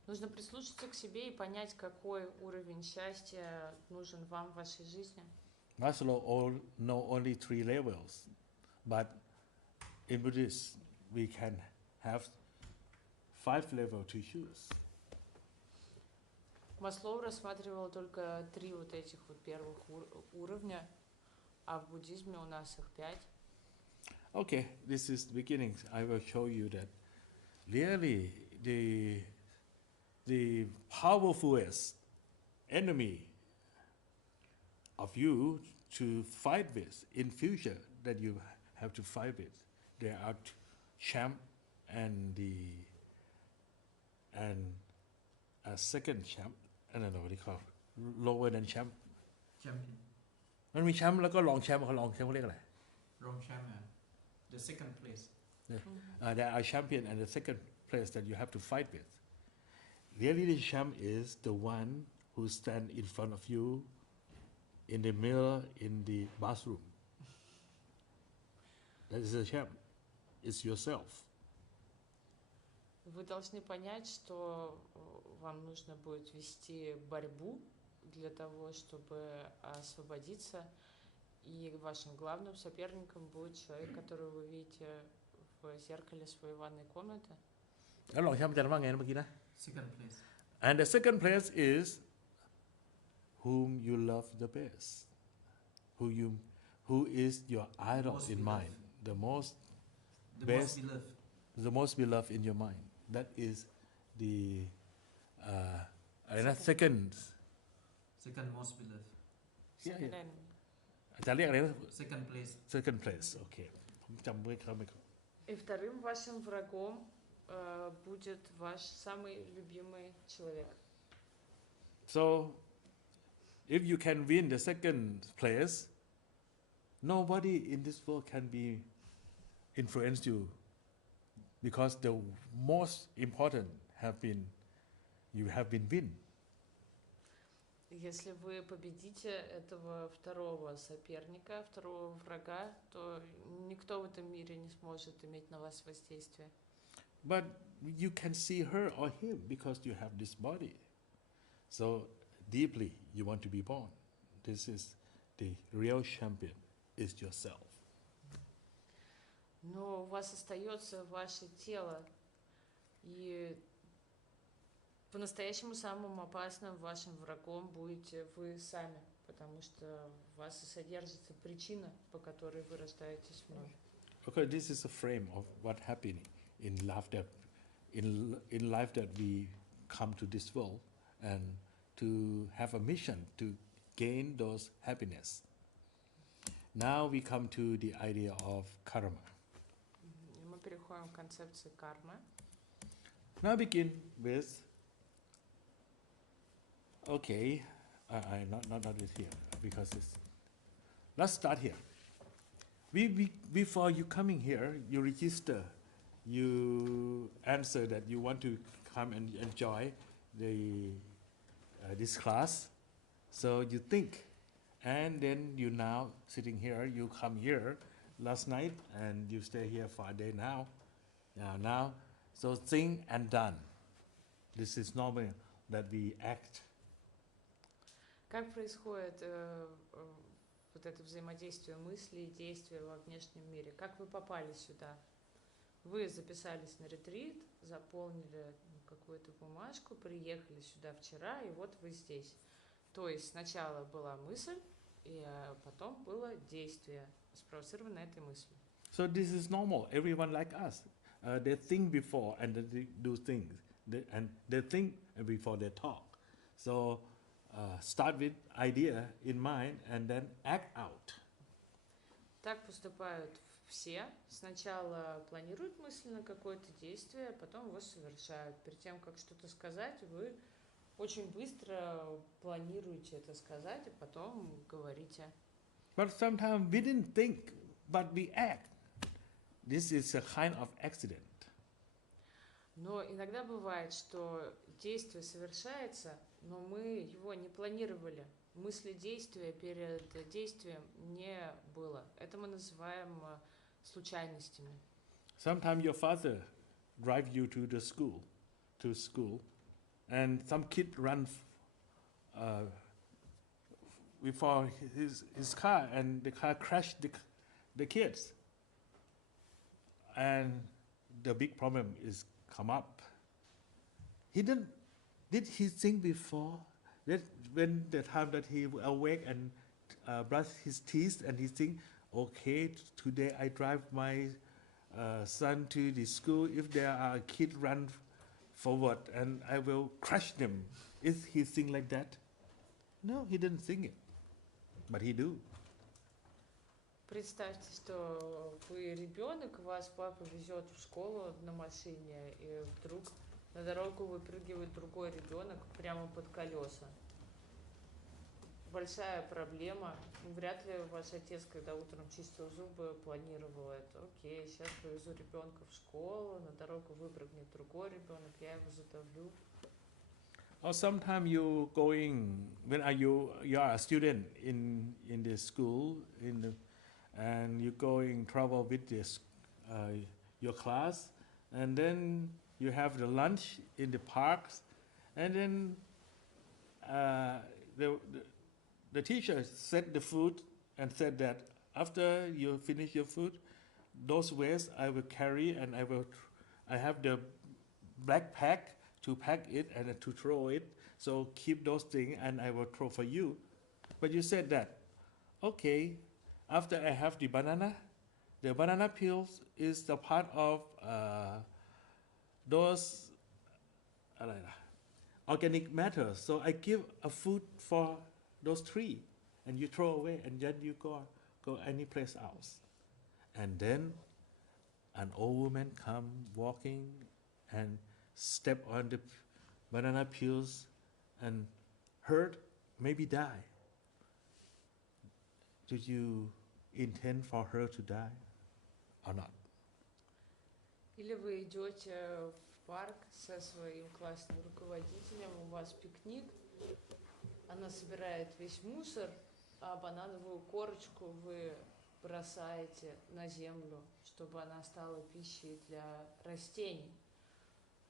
Нужно прислушаться к себе и понять, какой уровень счастья нужен вам в вашей жизни. Maslow know only 3 levels, but in Buddhist we can have 5 levels to choose. Маслоу рассматривал только 3 вот этих вот первых уровня, а в буддизме у нас их 5. Okay, this is the beginning. I will show you that really the powerfulest enemy of you to fight with in future that you have to fight with. There are champ and a second champ. I don't know what they call it. Lower than champ. Champion. มันมีแชมป์แล้วก็รองแชมป์เขารองแชมป์เขาเรียกอะไร Wrong champion. The second place. There are champion and the second place that you have to fight with. Really, the champ is the one who stand in front of you in the mirror in the bathroom. That is the champ. It's yourself. Вы должны понять, что вам нужно будет вести борьбу для того, чтобы освободиться, и вашим главным соперником будет человек, которого вы видите в зеркале своей ванной комнаты. แล้วรองแชมป์อาจารย์ว่าไงนะเมื่อกี้นะ Second place. And the second place is whom you love the best, who is your idol Most in beloved. mind, the most The best, most beloved. the most beloved in your mind. That is the second. Second most beloved. Second. อาจารย์เรียกอะไรนะ Second place. second place. Okay. ผมจำไม่เข้าไม่ก่อน И вторым вашим врагом будет ваш самый любимый человек. So, if you can win the second place, nobody in this world can be influence you, because the most important you have been win. Если вы победите этого второго соперника, второго врага, то никто в этом мире не сможет иметь на вас воздействие. But you can see her or him because you have this body. So deeply you want to be born. This is the real champion, is yourself. Но у вас остается ваше тело, и по-настоящему самым опасным вашим врагом будете вы сами, потому что в вас и содержится причина, по которой вы рождаетесь вновь. Okay, this is a frame of what happened in life that we come to this world and to have a mission to gain those happiness. Now we come to the idea of karma. И мы переходим к концепции кармы. Now begin with, okay, not this here, because let's start here. Before you coming here, you register, you answer that you want to come and enjoy this class. So you think, and then you now sitting here, you come here last night and you stay here for a day now. Now, so think and done. This is normal that we act. Как происходит вот это взаимодействие мысли и действия во внешнем мире? Как вы попали сюда? Вы записались на ретрит, заполнили какую-то бумажку, приехали сюда вчера, и вот вы здесь. То есть сначала была мысль, и потом было действие, спровоцированное этой мыслью. So this is normal. Everyone like us. They think before and then they do things. They think before they talk. So start with idea in mind and then act out. Так поступают все. Сначала планируют мысленно какое-то действие, а потом его совершают. Перед тем, как что-то сказать, вы очень быстро планируете это сказать, а потом говорите. But sometimes we didn't think, but we act. This is a kind of accident. Но иногда бывает, что действие совершается, но мы его не планировали. Мысли действия перед действием не было. Это мы называем случайностями. Sometimes your father drive you to school, and some kid run before his car, and the car crashed the kids. And the big problem is come up. Did he think before that when the time that he awake and brush his teeth and he think, okay, today I drive my son to the school. If there are kids run forward and I will crush them. Is he think like that? No, he didn't think it, but he do. Представьте, что вы ребенок, вас папа везет в школу на машине, и вдруг на дорогу выпрыгивает другой ребенок прямо под колеса. Большая проблема. Вряд ли ваш отец, когда утром чистил зубы, планировал это. Окей, сейчас повезу ребенка в школу, на дорогу выпрыгнет другой ребенок, я его задавлю. Or sometimes you going when you are a student in the school and you going travel with this your class, and then you have the lunch in the parks, and then the teacher set the food and said that after you finish your food, those waste I will carry, and I have the backpack to pack it and to throw it. So keep those things and I will throw for you. But you said that, okay, after I have the banana peels is the part of those organic matter. So I give a food for those three, and you throw away, and then you go any place else. And then an old woman come walking and step on the banana peels and hurt, maybe die. Did you intend for her to die or not? Или вы идете в парк со своим классным руководителем, у вас пикник, она собирает весь мусор, а банановую корочку вы бросаете на землю, чтобы она стала пищей для растений.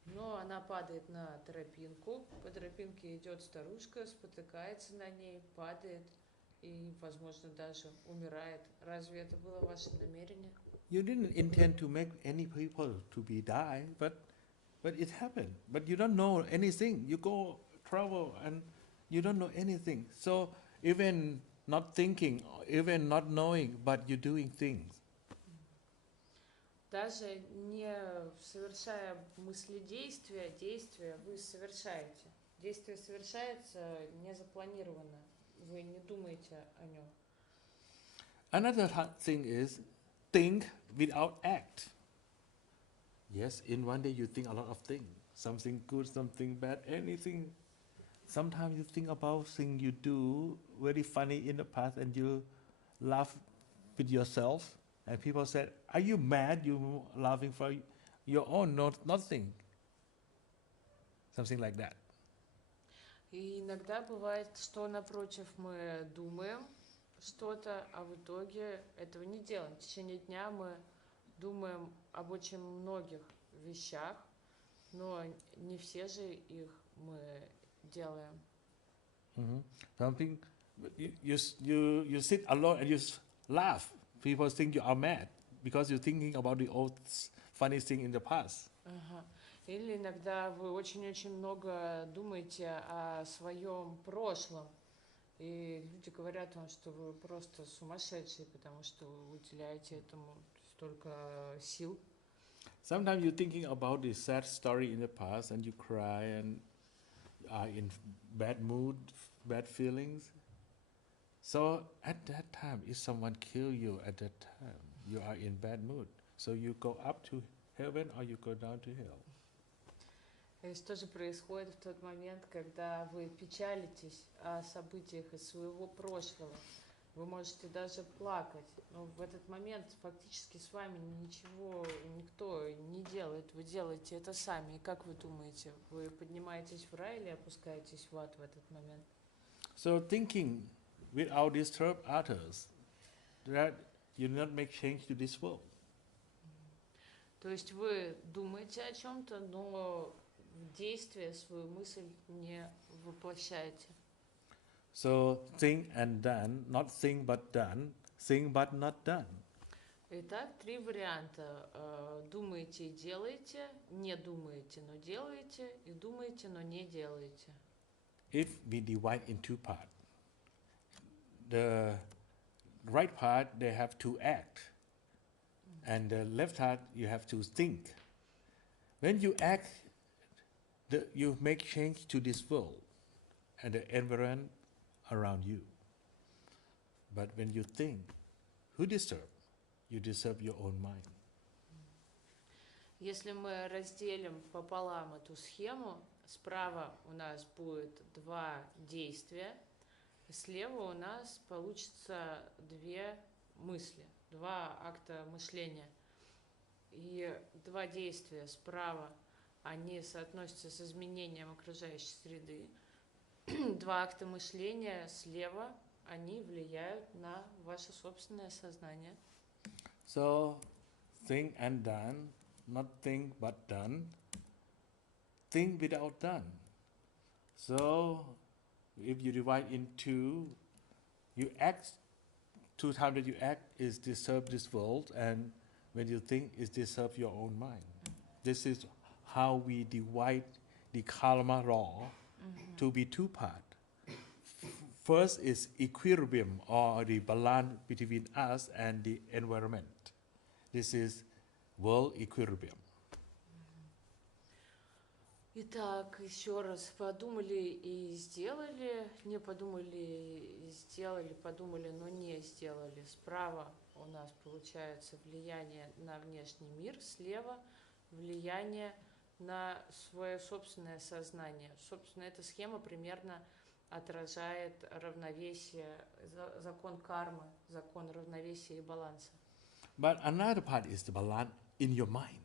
Но она падает на тропинку, по тропинке идет старушка, спотыкается на ней, падает и, возможно, даже умирает. Разве это было ваше намерение? You didn't intend to make any people to be die, but it happened. But you don't know anything. You go travel and you don't know anything. So even not thinking, even not knowing, but you're doing things. Даже не совершая мыследействия, действия вы совершаете. Действие совершается не запланированно. Вы не думаете о нем. Another thing is think without act. Yes, in one day you think a lot of things. Something good, something bad, anything. Sometimes you think about things you do very funny in the past and you laugh with yourself. And people said, are you mad? You laughing for your own nothing. Something like that. И иногда бывает, что напротив мы думаем что-то, а в итоге этого не делаем. В течение дня мы думаем об очень многих вещах, но не все же их мы делаем. Something you sit alone and you laugh. People think you are mad because you're thinking about the old funny thing in the past. Ага. Или иногда вы очень-очень много думаете о своем прошлом, и люди говорят вам, что вы просто сумасшедшие, потому что вы уделяете этому столько сил. Sometimes you're thinking about the sad story in the past and you cry and are in bad mood, bad feelings. So at that time, if someone kill you at that time, you are in bad mood. So you go up to heaven or you go down to hell. И что же происходит в тот момент, когда вы печалитесь о событиях из своего прошлого? Вы можете даже плакать, но в этот момент фактически с вами ничего никто не делает, вы делаете это сами. И как вы думаете, вы поднимаетесь в рай или опускаетесь в ад в этот момент? So thinking without disturb others, that you not make change to this world. То есть вы думаете о чем-то, но в действие свою мысль не воплощаете. So think and done, not think but done, think but not done. Итак, 3 варианта. Думаете и делаете, не думаете, но делаете, и думаете, но не делаете. If we divide in two parts, the right part they have to act, and the left part you have to think. When you act, you make change to this world and the environment around you. But when you think, who deserve? You deserve your own mind. Если мы разделим пополам эту схему, справа у нас будет 2 действия, слева у нас получится 2 мысли, 2 акта мышления. И 2 действия справа, они соотносятся с изменением окружающей среды. 2 акта мышления слева, они влияют на ваше собственное сознание. So, think and done, not think but done. Think without done. So, if you divide into, you act, 2 times that you act is deserve this world, and when you think is deserve your own mind. This is how we divide the karma law to be 2 parts. First is equilibrium or the balance between us and the environment. This is world equilibrium. Итак, еще раз, подумали и сделали, не подумали и сделали, подумали, но не сделали. Справа у нас получается влияние на внешний мир, слева влияние на свое собственное сознание. Собственно, эта схема примерно отражает равновесие, закон кармы, закон равновесия и баланса. But another part is the balance in your mind.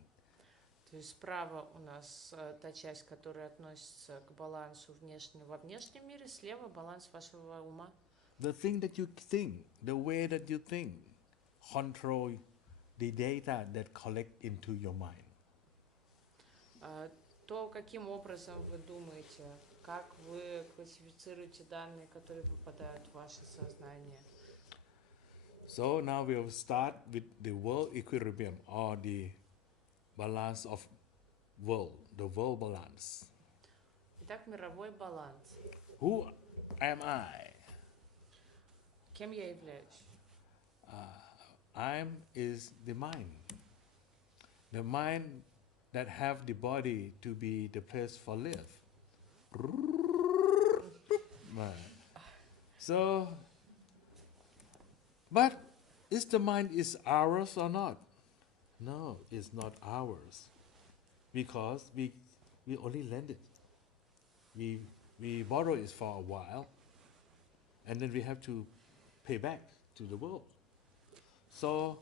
То есть справа у нас та часть, которая относится к балансу во внешнем мире, слева баланс вашего ума. The thing that you think, the way that you think, control the data that collect into your mind. То, каким образом вы думаете, как вы классифицируете данные, которые попадают в ваше сознание. So now we'll start with the world equilibrium or the balance of world, the world balance. Итак, мировой баланс. Who am I? Кем я являюсь? I is the mind. The mind that have the body to be the place for live. So, but is the mind is ours or not? No, it's not ours, because we only lend it. We borrow it for a while, and then we have to pay back to the world. So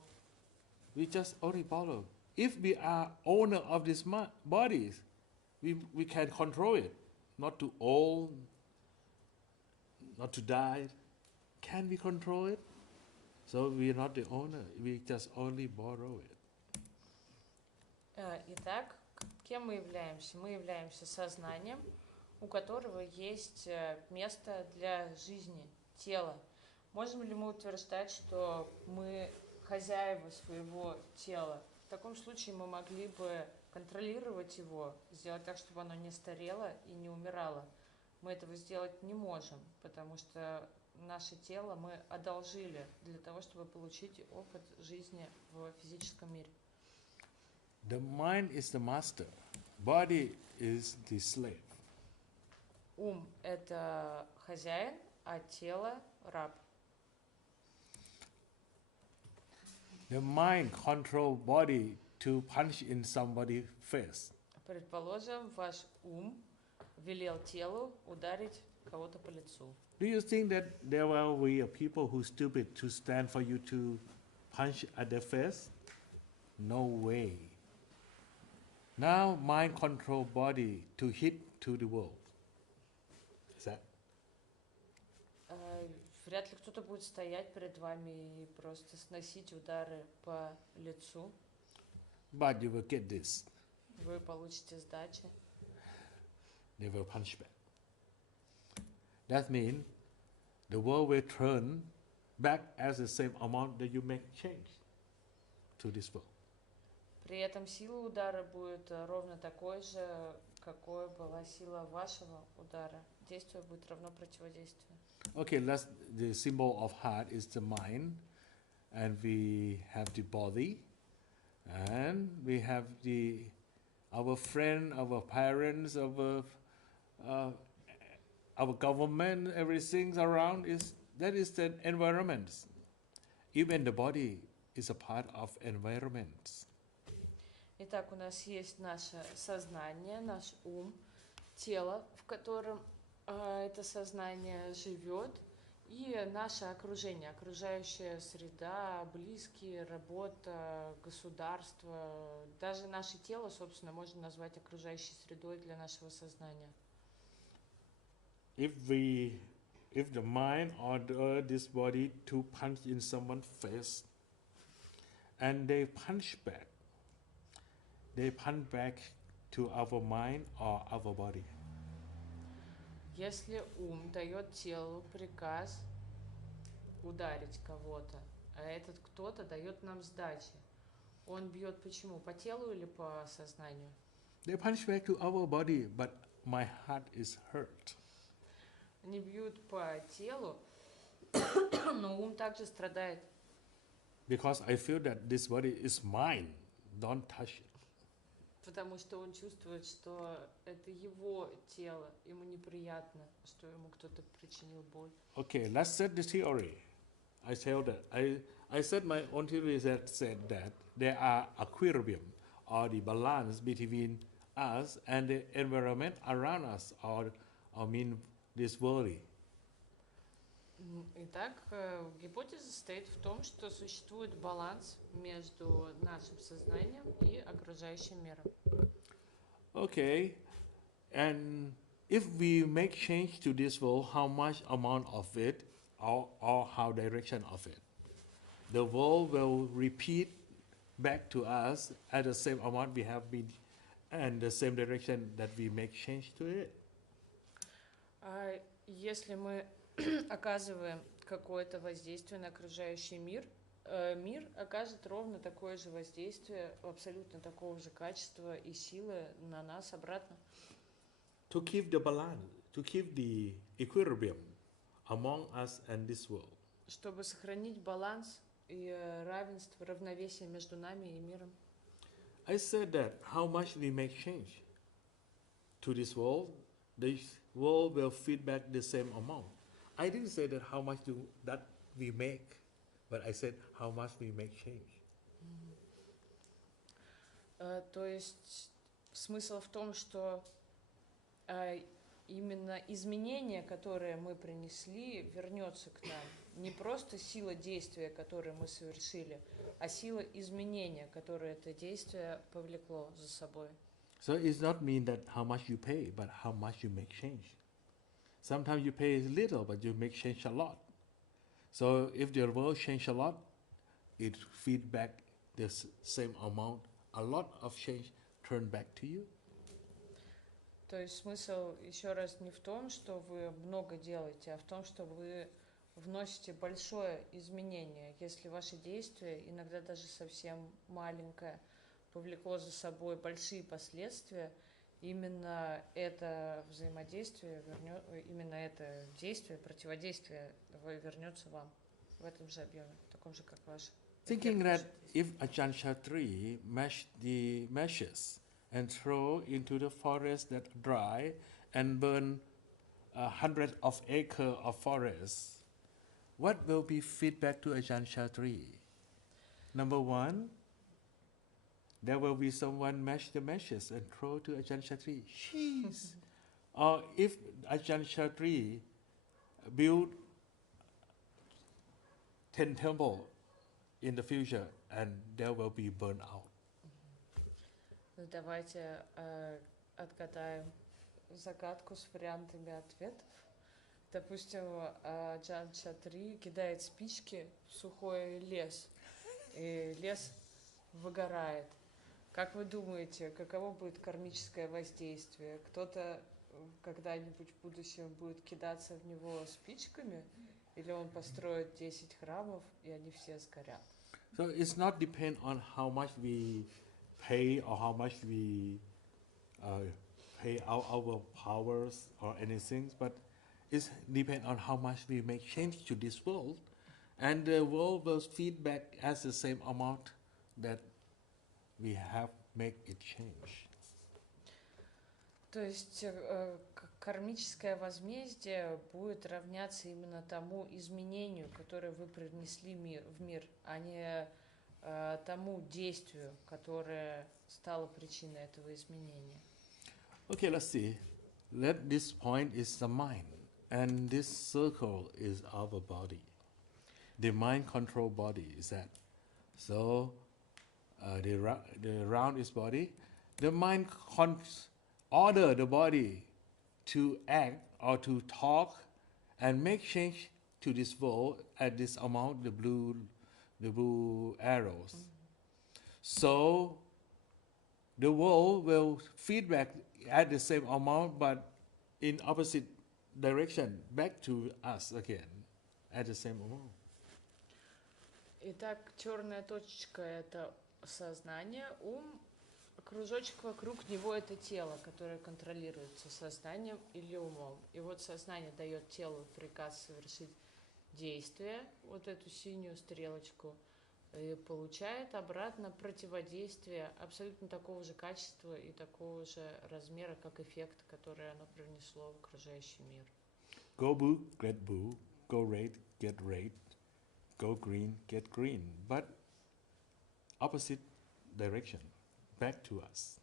we just only borrow if we are owner of this bodies, we can control it, not to old, not to die. Can we control it? So we are not the owner. We just only borrow it. Итак, кем мы являемся? Мы являемся сознанием, у которого есть место для жизни, тело. Можем ли мы утверждать, что мы хозяева своего тела? В таком случае мы могли бы контролировать его, сделать так, чтобы оно не старело и не умирало. Мы этого сделать не можем, потому что наше тело мы одолжили для того, чтобы получить опыт жизни в физическом мире. The mind is the master. Body is the slave. Ум – это хозяин, а тело – раб. The mind control body to punch in somebody's face. Предположим, ваш ум велел телу ударить кого-то по лицу. Do you think that there will be people who stupid to stand for you to punch at their face? No way. Now mind control body to hit to the world. Is that? Вряд ли кто-то будет стоять перед вами и просто сносить удары по лицу. But you will get this. Вы получите сдачи. They will punch back. That means the world will turn back as the same amount that you make change to this world. При этом сила удара будет ровно такой же, какой была сила вашего удара. Действие будет равно противодействию. Okay, the symbol of heart is the mind, and we have the body, and we have our friend, our parents, our government, everything around that is the environment. Even the body is a part of environment. Итак, у нас есть наше сознание, наш ум, тело, в котором это сознание живет, и наше окружение, окружающая среда, близкие, работа, государство, даже наше тело, собственно, можно назвать окружающей средой для нашего сознания. If the mind order this body to punch in someone's face, and they punch back to our mind or our body. Если ум дает телу приказ ударить кого-то, а этот кто-то дает нам сдачи, он бьет почему? По телу или по сознанию? They punch back to our body, but my heart is hurt. Они бьют по телу, но ум также страдает. Because I feel that this body is mine, don't touch it. Потому что он чувствует, что это его тело, ему неприятно, что ему кто-то причинил боль. Okay, let's set the theory. I said my own theory that said that there are equilibrium or the balance between us and the environment around us, or mean this world. Итак, гипотеза состоит в том, что существует баланс между нашим сознанием и окружающим миром. Okay, and if we make change to this world, how much amount of it or how direction of it? The world will repeat back to us at the same amount we have been and the same direction that we make change to it. Если мы оказываем какое-то воздействие на окружающий мир, мир окажет ровно такое же воздействие, абсолютно такого же качества и силы на нас обратно. To keep the balance, to keep the equilibrium among us and this world. Чтобы сохранить баланс и равенство, равновесие между нами и миром. I said that how much we make change to this world will feed back the same amount. I didn't say that how much that we make, but I said how much we make change. То есть смысл в том, что именно изменение, которое мы принесли, вернется к нам. Не просто сила действия, которое мы совершили, а сила изменения, которое это действие повлекло за собой. So it's not mean that how much you pay, but how much you make change. Sometimes you pay little, but you make change a lot. So if the world change a lot, it feed back the same amount. A lot of change turn back to you. То есть смысл еще раз не в том, что вы много делаете, а в том, что вы вносите большое изменение. Если ваше действие, иногда даже совсем маленькое, повлекло за собой большие последствия, именно это взаимодействие, именно это действие, противодействие вернется вам в этом же объеме, таком же, как ваше. Thinking that if Ajahn Chatri mashed the meshes and throw into the forest that dry and burn 100 of acre of forest, what will be feedback to Ajahn Chatri? Number one, there will be someone mash the meshes and throw to Ajahn Chatri. Jeez. Or if Ajahn Chatri build 10 temples in the future and there will be burned out. Давайте отгадаем загадку с вариантами ответов. Допустим, Аджан Чатри кидает спички в сухой лес, и лес выгорает. Как вы думаете, каково будет кармическое воздействие? Кто-то когда-нибудь в будущем будет кидаться в него спичками, или он построит 10 храмов, и они все сгорят? So it's not depend on how much we pay or how much we pay our powers or anything, but it depends on how much we make change to this world, and the world will feed back as the same amount that we have make it change. То есть кармическое возмездие будет равняться именно тому изменению, которое вы принесли в мир, а не тому действию, которое стало причиной этого изменения. Okay, let's see. This point is the mind, and this circle is our body. The mind control body is that. So the round is body. The mind order the body to act or to talk and make change to this world at this amount, the blue arrows. So the world will feedback at the same amount, but in opposite direction, back to us again at the same amount. Итак, черная точечка – это сознание, ум, кружочек вокруг него – это тело, которое контролируется сознанием или умом. И вот сознание дает телу приказ совершить действие, вот эту синюю стрелочку, и получает обратно противодействие абсолютно такого же качества и такого же размера, как эффект, который оно привнесло в окружающий мир. Go blue, get blue. Go red, get red. Go green, get green. But opposite direction, back to us.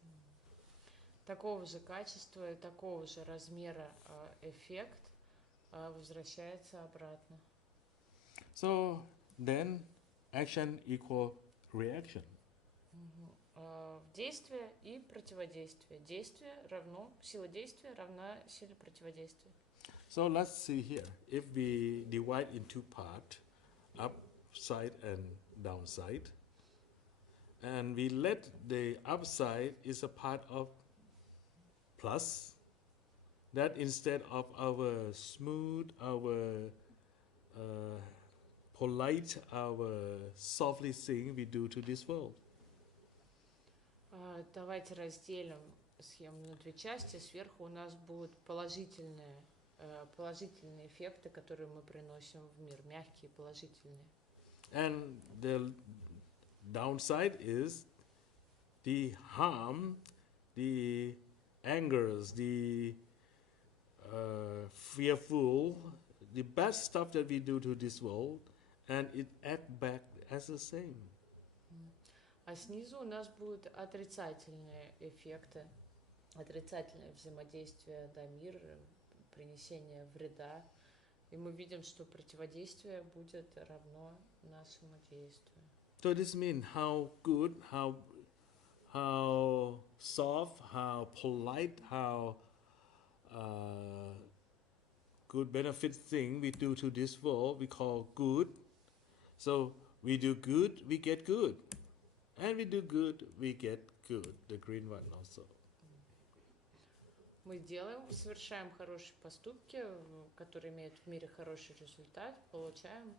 Такого же качества и такого же размера эффект возвращается обратно. So then action equal reaction. Действие и противодействие. Действие равно, сила действия равна силе противодействия. So let's see here. If we divide in two parts, upside and downside, and we let the upside is a part of plus, that instead of our smooth, our polite, our softly thing we do to this world. Давайте разделим схему на две части. Сверху у нас будут положительные эффекты, которые мы приносим в мир, мягкие, положительные. And the downside is the harm, the angers, the fearful, the bad stuff that we do to this world, and it act back as the same. А снизу у нас будут отрицательные эффекты. отрицательное взаимодействие, да, мир, принесение вреда. И мы видим, что противодействие будет равно нашему действию. So this means how good, how soft, how polite, how good benefit thing we do to this world, we call good. So we do good, we get good. And we do good, we get good. The green one also. Мы совершаем хорошие поступки, которые имеют в мире хороший результат, получаем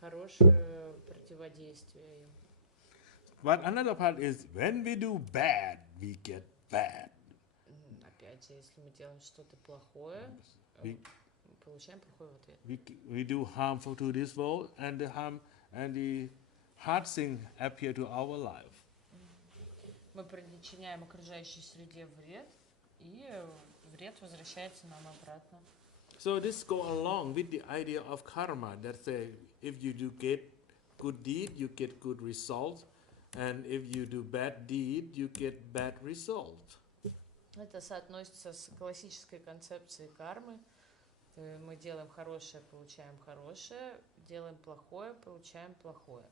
хорошее противодействие им. But another part is when we do bad, we get bad. Опять же, если мы делаем что-то плохое, мы получаем плохой ответ. We do harmful to this world, and the hard thing appear to our life. Мы причиняем окружающей среде вред, и вред возвращается нам обратно. So this go along with the idea of karma that say if you do get good deed, you get good result, and if you do bad deed, you get bad result. Это соотносится с классической концепцией кармы. Мы делаем хорошее, получаем хорошее, делаем плохое, получаем плохое.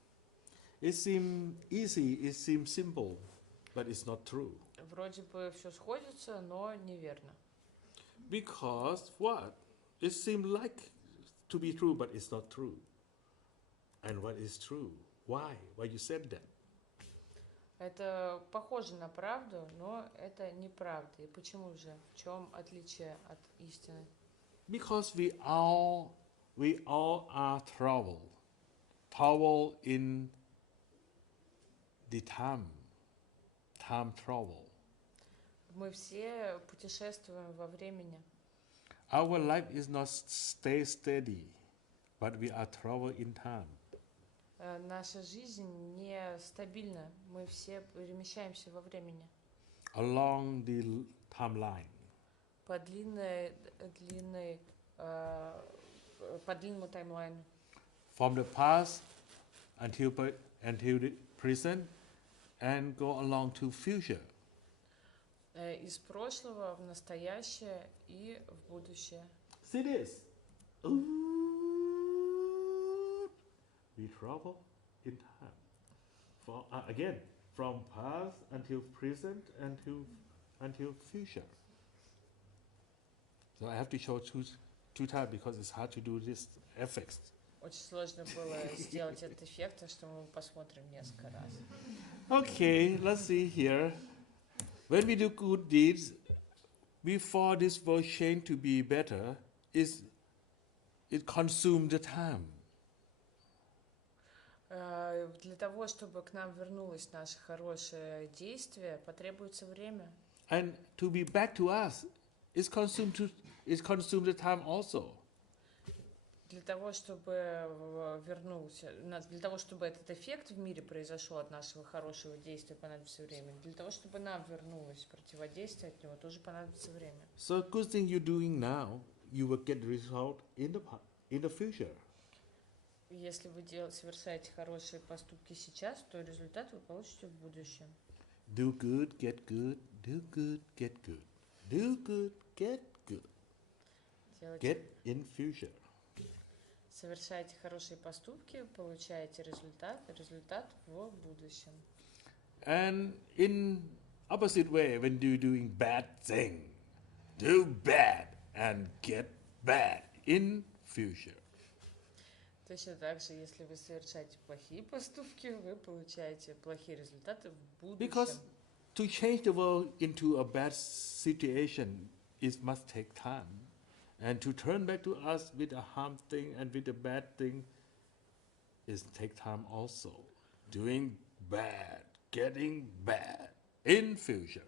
It seems easy, it seems simple, but it's not true. Вроде бы все сходится, но неверно. Because what? It seems like to be true, but it's not true. And what is true? Why? Why you said that? Это похоже на правду, но это неправда. И почему же? В чем отличие от истины? Because we all are trouble in the time travel. Мы все путешествуем во времени. Our life is not stay steady, but we are travel in time. Наша жизнь нестабильна. Мы все перемещаемся во времени. Along the timeline. По длинному таймлайну. From the past until the present and go along to future. Из прошлого в настоящее и в будущее. See this. We travel in time. Again, from past until present until future. So I have to show two times because it's hard to do this effects. Очень сложно было сделать этот эффект, так что мы посмотрим несколько раз. Okay, let's see here. When we do good deeds, before this world change to be better, it consumes the time. Для того, чтобы к нам вернулось наше хорошее действие, потребуется время. And to be back to us, it consumes the time also. Для того, чтобы вернулся, для того, чтобы этот эффект в мире произошел от нашего хорошего действия, понадобится время. Для того, чтобы нам вернулось противодействие от него, тоже понадобится время. So good thing you're doing now, you will get the result in the future. Если вы совершаете хорошие поступки сейчас, то результат вы получите в будущем. Do good, get good. Do good, get good. Do good, get good. Get in future. Совершайте хорошие поступки, получаете результат в будущем. And in opposite way, when you're doing bad thing, do bad and get bad in future. Точно так же, если вы совершаете плохие поступки, вы получаете плохие результаты в будущем. Because to change the world into a bad situation, it must take time. And to turn back to us with a harm thing and with a bad thing is take time also. Doing bad, getting bad in future.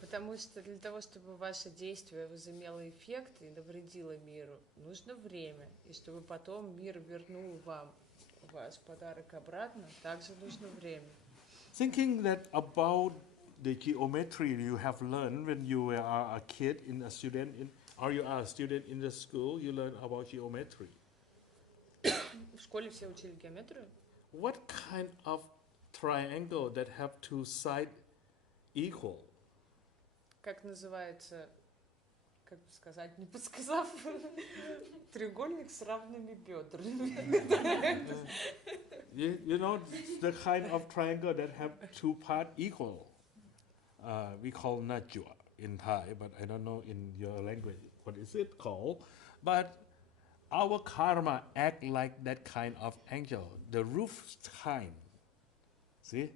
Потому что для того, чтобы ваше действие возымело эффект и навредило миру, нужно время. И чтобы потом мир вернул вам ваш подарок обратно, также нужно время. Thinking that about the geometry you have learned when you are a kid in a student or you are a student in the school, you learn about geometry. В школе все учили геометрию. What kind of triangle that have two sides equal? как называется, как бы сказать, не подсказав, треугольник с равными бедрами. You know the kind of triangle that have two parts equal. We call najwa in Thai, but I don't know in your language what is it called. But our karma act like that kind of angel, the roof kind. See?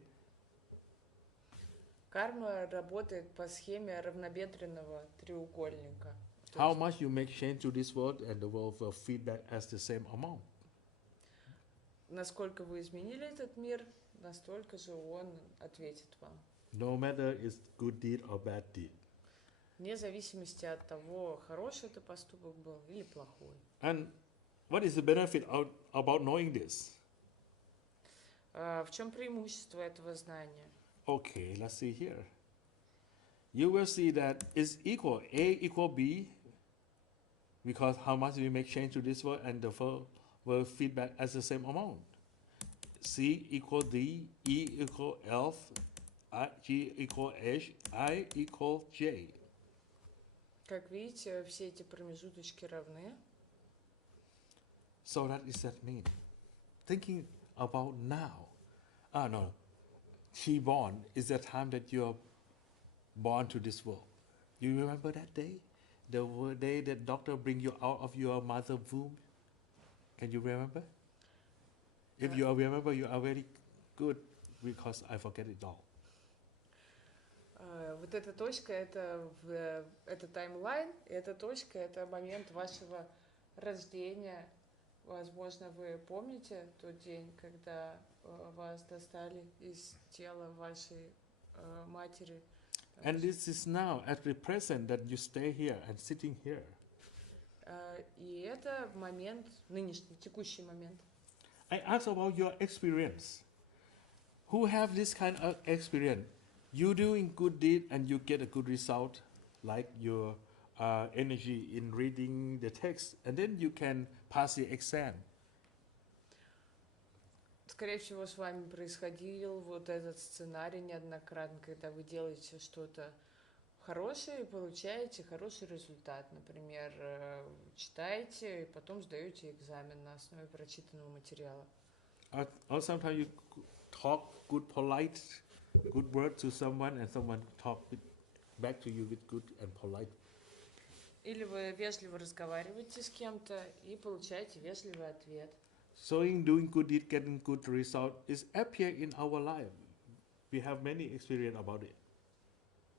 Карма работает по схеме равнобедренного треугольника. How much you make change to this world and the world will feedback as the same amount. Насколько вы изменили этот мир, настолько же он ответит вам. No matter it's good deed or bad deed. Вне зависимости от того, хороший это поступок был или плохой. And what is the benefit about knowing this? В чем преимущество этого знания? Okay, let's see here. You will see that it's equal. A equal B, because how much we make change to this world and the world will feedback as the same amount. C equal D, E equal F, G equal H, I equal J. Как видите, все эти промежуточки равны. So that is that mean. Thinking about now. No. She born is the time that you are born to this world. You remember that day? The day that doctor bring you out of your mother womb? Can you remember? If you remember, you are very good because I forget it all. Вот эта точка, это таймлайн, и эта точка, это момент вашего рождения. Возможно, вы помните тот день, когда вас достали из тела вашей матери. And this is now at the present that you stay here and sitting here. И это момент, нынешний, текущий момент. I ask about your experience. Who have this kind of experience? You doing good deed and you get a good result, like your energy in reading the text, and then you can pass the exam. Скорее всего, с вами происходил вот этот сценарий неоднократно, когда вы делаете что-то хорошее и получаете хороший результат. Например, читаете и потом сдаете экзамен на основе прочитанного материала. Or sometimes you talk good, polite, good word to someone, and someone talk back to you with good and polite. Или вы вежливо разговариваете с кем-то и получаете вежливый ответ. So in doing good deed, getting good result is appear in our life. We have many experience about it.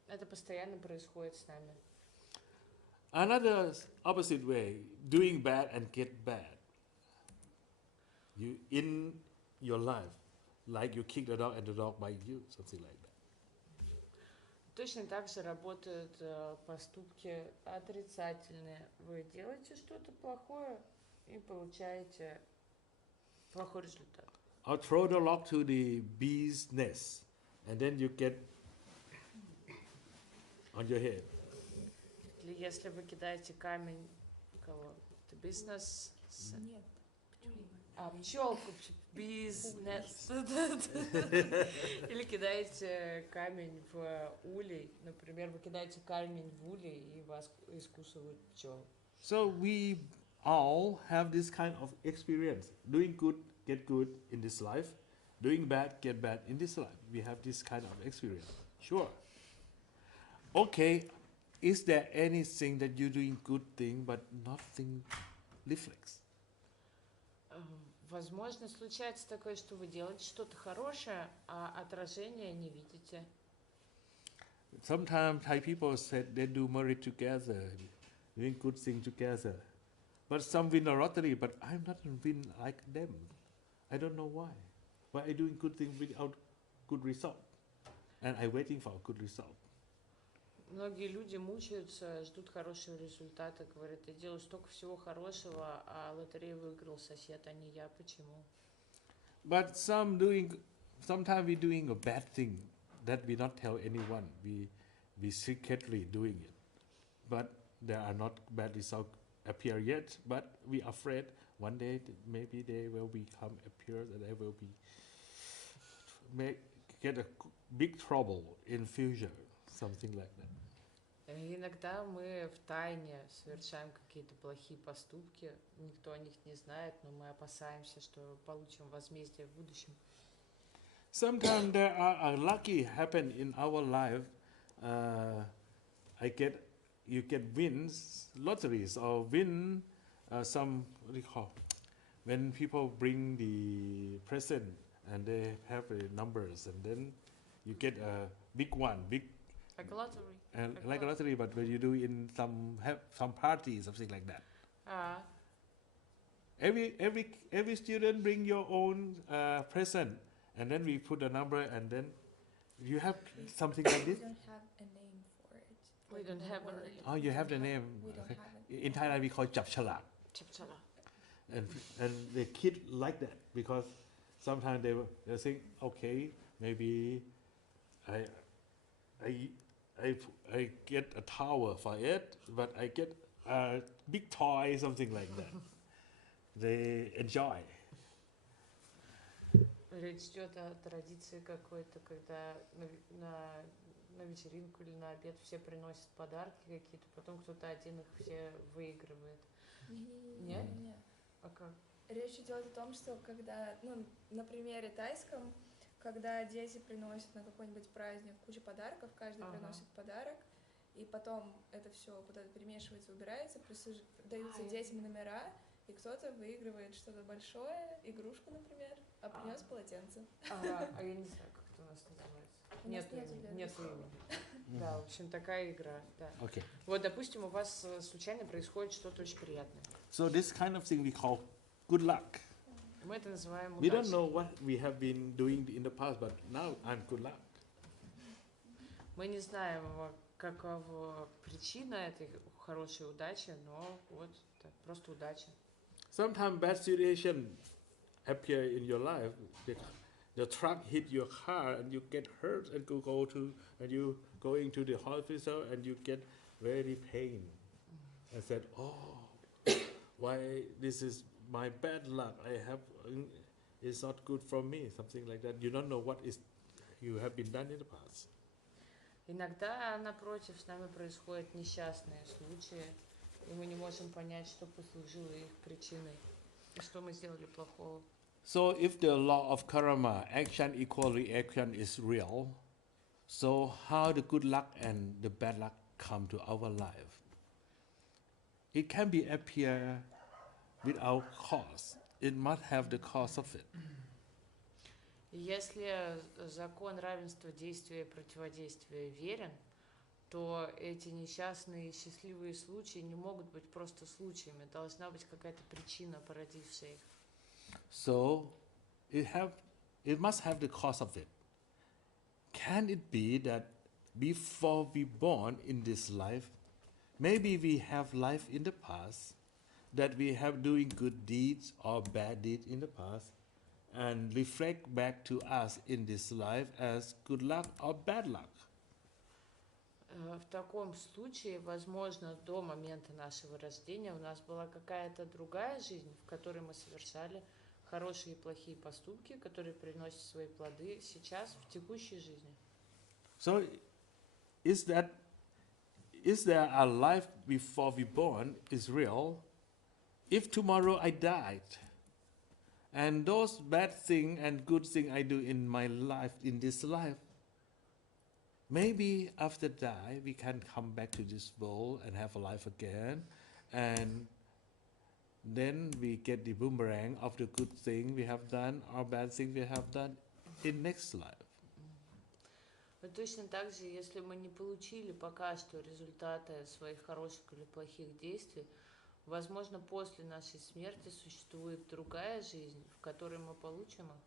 Это постоянно происходит с нами. Another opposite way, doing bad and get bad. You in your life, like you kick the dog and the dog bite you, something like that. Точно так же работают поступки отрицательные. Вы делаете что-то плохое и получаете плохой результат. Or throw the log to the bee's nest, and then you get on your head. Или если вы кидаете камень, кого? Это бизнес? Нет. Пчелку, бизнес. Или кидаете камень в улей. Например, вы кидаете камень в улей, и вас искусывают пчелы. So we all have this kind of experience. Doing good, get good in this life. Doing bad, get bad in this life. We have this kind of experience. Sure. Okay, is there anything that you're doing good thing but nothing reflects? Возможно, случается такое, что вы делаете что-то хорошее, а отражения не видите. Sometimes Thai people said they do merit together, doing good thing together. But some win a lottery, but I'm not win like them. I don't know why. Why I doing good thing without good result? And I waiting for a good result. Многие люди мучаются, ждут хорошего результата, говорят, я делаю столько всего хорошего, а лотерею выиграл сосед, а не я. Почему? But sometimes we doing a bad thing that we not tell anyone. We secretly doing it. But there are not bad results appear yet, but we are afraid one day maybe they will become appear that they will get a big trouble in future, something like that. Иногда мы в тайне совершаем какие-то плохие поступки, никто о них не знает, но мы опасаемся, что получим возмездие в будущем. Sometimes there are a lucky happen in our life. You get wins, lotteries, or win some, what do you call, when people bring the present and they have numbers, and then you get a big one, Like a lottery. like a lottery, but when you do in some party, something like that. Every student bring your own present, and then we put a number, and then you have something like this. We don't have a name for it. We like don't a have a word. name. Oh, you have the name. We don't Okay. have it. In Thailand, we call จับฉลาก Chapchala. and the kid like that because sometimes they think, okay, maybe I get a tower for it, but I get a big toy, something like that. They enjoy. Речь идет о традиции какой-то, когда на вечеринку или на обед все приносят подарки какие-то, потом кто-то один их все выигрывает. Нет? Не. А как? Речь идет о том, что когда, на примере тайском, когда дети приносят на какой-нибудь праздник кучу подарков, каждый приносит подарок, и потом это все куда-то перемешивается, убирается, даются детям номера, и кто-то выигрывает что-то большое, игрушку, например, а принес полотенце. А я не знаю, как это у нас называется. Нет имени. Да, в общем, такая игра. Да. Okay. Вот, допустим, у вас случайно происходит что-то очень приятное. So this kind of thing we call good luck. Мы это называем We don't удачей. know what we have been doing in the past, but now I'm good luck. Мы не знаем, какова причина этой хорошей удачи, но вот так, просто удача. Sometimes bad situation appear in your life. The truck hit your car and you get hurt and you go into the hospital and you get very pain. I said, oh, why this is my bad luck. It's not good for me. Something like that. You don't know what you have been done in the past. Иногда, напротив, с нами происходят несчастные случаи, и мы не можем понять, что послужило их причиной, и что мы сделали плохого. So if the law of karma, action equal reaction, is real, so how the good luck and the bad luck come to our life? It can be appear without cause. It must have the cause of it. Если закон равенства действия и противодействия верен, то эти несчастные и счастливые случаи не могут быть просто случаями. Должна быть какая-то причина, породившая их. So it must have the cause of it. Can it be that before we born in this life, maybe we have life in the past, that we have doing good deeds or bad deeds in the past, and reflect back to us in this life as good luck or bad luck? В таком случае, возможно, до момента нашего рождения у нас была какая-то другая жизнь, в которой мы совершали хорошие и плохие поступки, которые приносят свои плоды сейчас, в текущей жизни. So, is there a life before we born is real? If tomorrow I died, and those bad thing and good thing I do in my life, in this life, maybe after die we can come back to this world and have a life again, and then we get the boomerang of the good thing we have done or bad thing we have done in next life. Но точно так же, если мы не получили пока что результаты своих хороших или плохих действий, возможно, после нашей смерти существует другая жизнь, в которой мы получим их.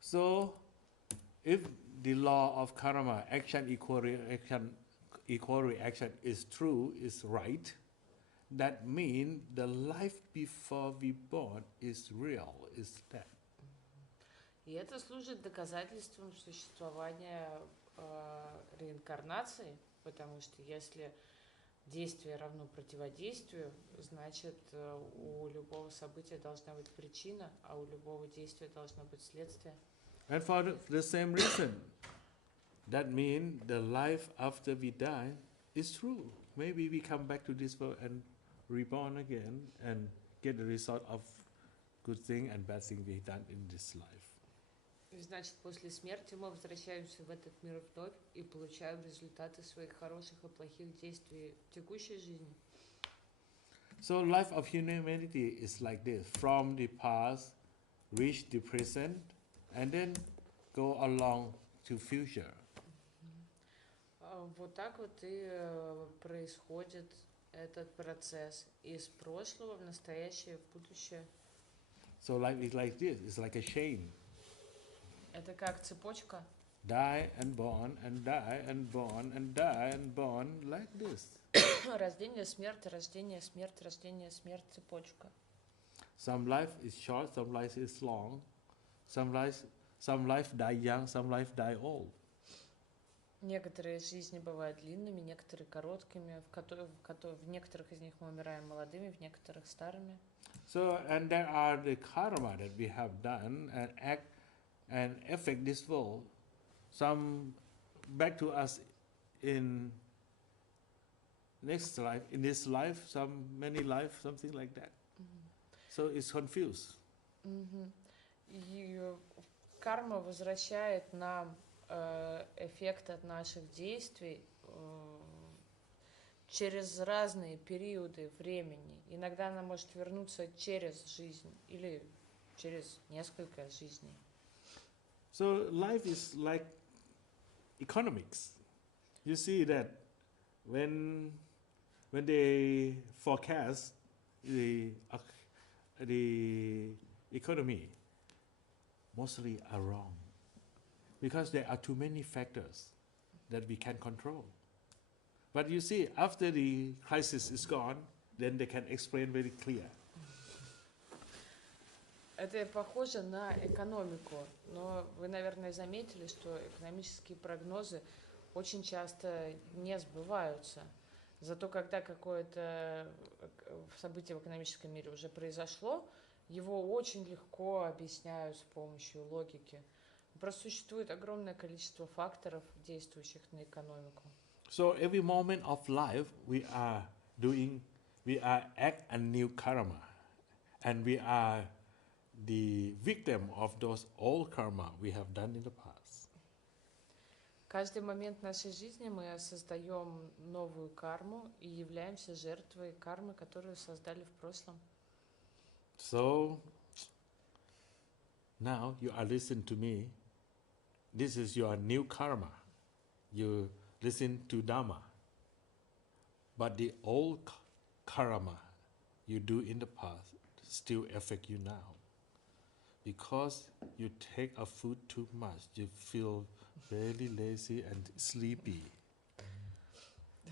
So, if the law of karma, action equal reaction is true, is right, that means the life before we born is real, is that. И это служит доказательством существования реинкарнации, потому что если действие равно противодействию, значит, у любого события должна быть причина, а у любого действия должно быть следствие. And for the same reason, that means the life after we die it's true. Maybe we come back to this world and reborn again and get the result of good thing and bad thing we done in this life. Значит, после смерти мы возвращаемся в этот мир вновь и получаем результаты своих хороших и плохих действий в текущей жизни. So life of humanity is like this: from the past, reach the present, and then go along to future. Вот так вот и происходит этот процесс из прошлого в настоящее, в будущее. So life is like this. It's like a chain. Это как цепочка. Die and born and die and born and die and born like this. Рождение, смерть, рождение, смерть, рождение, смерть, цепочка. Some life is short, some life is long. Some life die young, some life die old. Некоторые жизни бывают длинными, некоторые короткими, в некоторых из них мы умираем молодыми, в некоторых старыми. So, and there are the karma that we have done and act and affect this world. Some back to us in next life, in this life, some many life, something like that. So it's confused. И карма возвращает нам эффект от наших действий через разные периоды времени. Иногда она может вернуться через жизнь или через несколько жизней. So life is like economics. You see that when they forecast the economy, mostly are wrong. Because there are too many factors that we can control. But you see, after the crisis is gone, then they can explain very clear. Это похоже на экономику, но вы, наверное, заметили, что экономические прогнозы очень часто не сбываются. Зато когда какое-то событие в экономическом мире уже произошло, его очень легко объясняют с помощью логики. Просто существует огромное количество факторов, действующих на экономику. So every moment of life we are act a new karma, and we are the victim of those old karma we have done in the past. Каждый момент нашей жизни мы создаем новую карму и являемся жертвой кармы, которую создали в прошлом. So now you are listening to me. This is your new karma. You listen to Dhamma. But the old karma you do in the past still affect you now. Because you take a food too much, you feel very lazy and sleepy.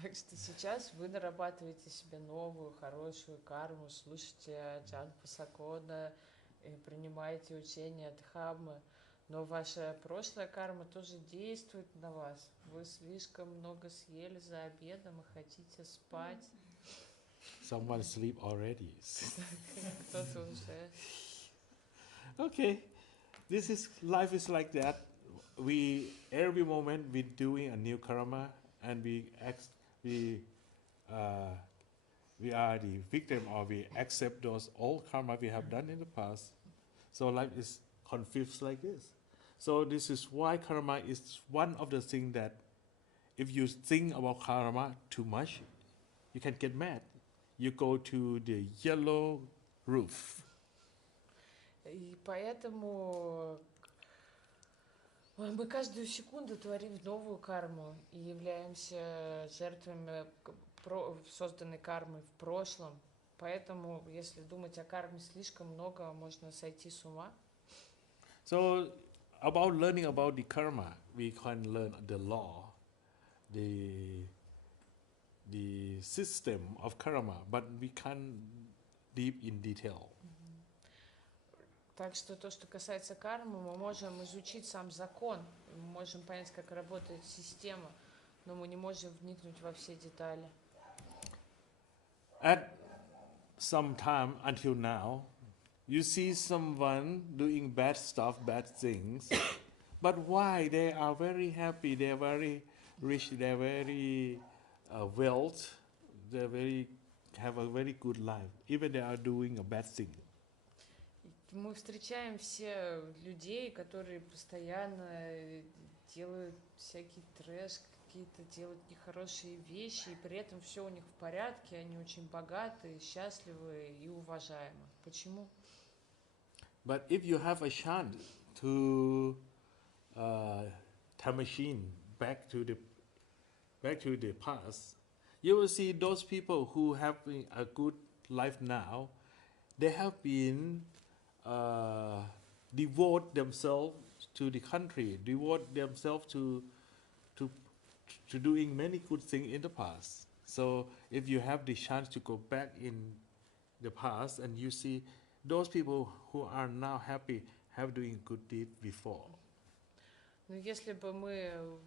Так что сейчас вы нарабатываете себе новую, хорошую карму, слушаете Аджан Пасакона, принимаете учения Дхаммы, но ваша прошлая карма тоже действует на вас. Вы слишком много съели за обедом и хотите спать. Someone sleep already. Кто-то уже. Okay, life is like that. Every moment we doing a new karma, and we are the victim, or we accept those old karma we have done in the past. So life is confused like this. So this is why karma is one of the things that if you think about karma too much, you can get mad. You go to the yellow roof. И поэтому мы каждую секунду творим новую карму и являемся жертвами созданной кармы в прошлом. Поэтому, если думать о карме слишком много, можно сойти с ума. So, about learning about the karma, we can learn the law, the system of karma, but we can't deep in detail. Так что то, что касается кармы, мы можем изучить сам закон, мы можем понять, как работает система, но мы не можем вникнуть во все детали. At some time until now, you see someone doing bad stuff, bad things, but why? They are very happy, they are very rich, they are very wealth, they have a very good life, even they are doing a bad thing. Мы встречаем все людей, которые постоянно делают всякий трэш, какие-то делают нехорошие вещи, и при этом все у них в порядке, они очень богаты, счастливы и уважаемы. Почему? But if you have a chance to time machine back to the past, you will see those people who have a good life now. They have been devote themselves to the country, devote themselves to doing many good things in the past. So if you have the chance to go back in the past and you see those people who are now happy have doing good deed before. Но если бы мы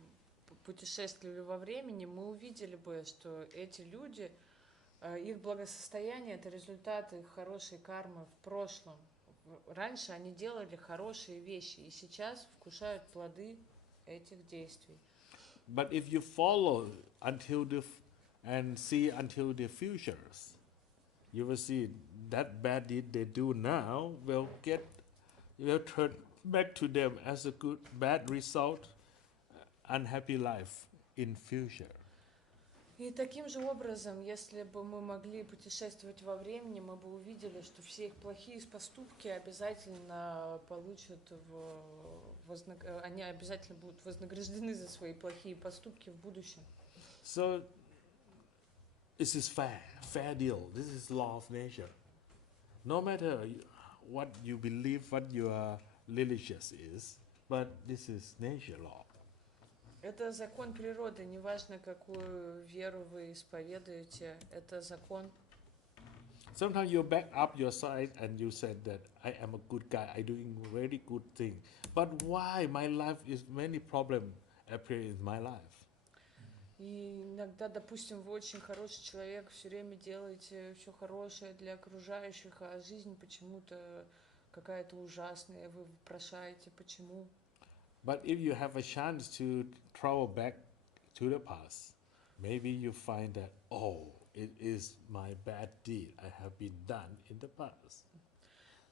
путешествовали во времени, мы увидели бы, что эти люди, их благосостояние – это результат их хорошей кармы в прошлом. Раньше они делали хорошие вещи, и сейчас вкушают плоды этих действий. But if you follow and see until the futures, you will see that bad deed they do now will turn back to them as a bad result, unhappy life in future. И таким же образом, если бы мы могли путешествовать во времени, мы бы увидели, что все их плохие поступки обязательно получат, они обязательно будут вознаграждены за свои плохие поступки в будущем. So, this is fair deal. This is law of nature. No matter what you believe, what your religious is, but this is nature law. Это закон природы, неважно, какую веру вы исповедуете, это закон. Sometimes you back up your side and you said that I am a good guy, I doing very good thing. But why my life is many problems appear in my life? И иногда, допустим, вы очень хороший человек, все время делаете все хорошее для окружающих, а жизнь почему-то какая-то ужасная, вы вопрошаете, почему. But if you have a chance to travel back to the past, maybe you find that, oh, it is my bad deed I have been done in the past.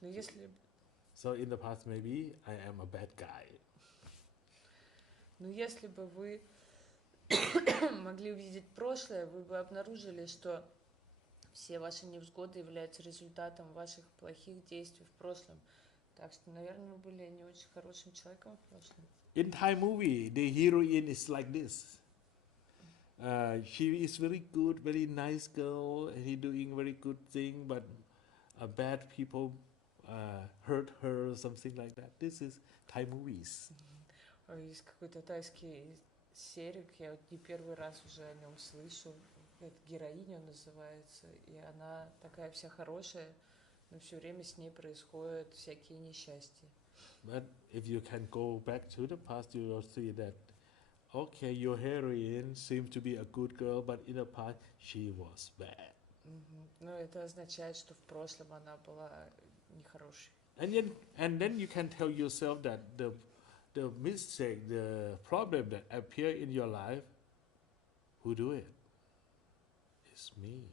Но если, So in the past, maybe I am a bad guy. но если бы вы могли увидеть прошлое, вы бы обнаружили, что все ваши невзгоды являются результатом ваших плохих действий в прошлом. Так что, наверное, вы были не очень хорошим человеком в прошлом. In Thai movie, the heroine is like this. She is very good, very nice girl, and he doing very good thing, but bad people hurt her, something like that. This is Thai movies. Есть какой-то тайский серик, я вот не первый раз уже о нем слышу. Это героиня называется, и она такая вся хорошая, но все время с ней происходят всякие несчастья. But if you can go back to the past, you will see that, okay, your heroine seems to be a good girl, but in the past she was bad. Но это означает, что в прошлом она была нехорошей. And then you can tell yourself that the mistake, the problem that appear in your life, who do it? It's me.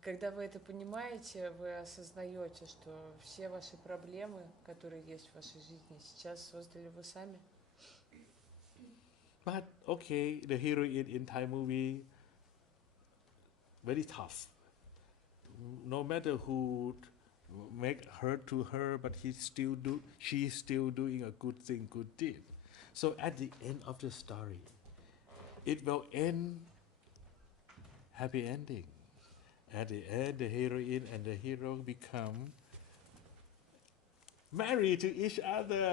Когда вы это понимаете, вы осознаете, что все ваши проблемы, которые есть в вашей жизни, сейчас создали вы сами. But okay, the heroine in Thai movie, very tough. No matter who make hurt to her, but she's still doing a good thing, good deed. So at the end of the story, it will end happy ending. At the end, the heroine and the hero become married to each other,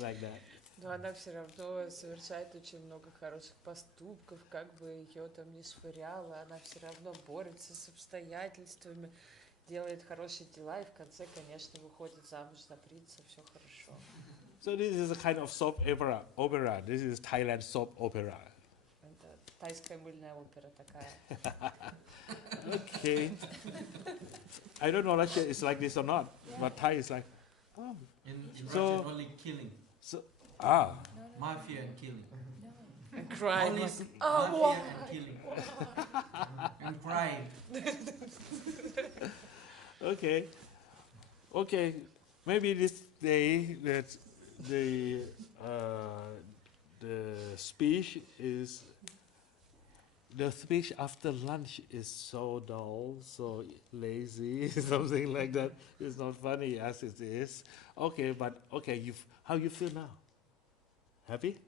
like that. Но она все равно совершает очень много хороших поступков, как бы ее там не швыряло, она все равно борется с обстоятельствами, делает хорошие дела и в конце, конечно, выходит замуж за принца, все хорошо. So this is a kind of soap opera. This is Thailand soap opera. Это тайская мыльная опера такая. Okay. I don't know Russia is like this or not, but Thai is like, oh. In So- Russia, only killing. So, No, no, Mafia and killing. no. And crying. Only wow. mafia and killing. And crying. Okay. Maybe this day that the speech after lunch is so dull, so lazy, something like that. It's not funny as it is. Okay, but how you feel now? Happy?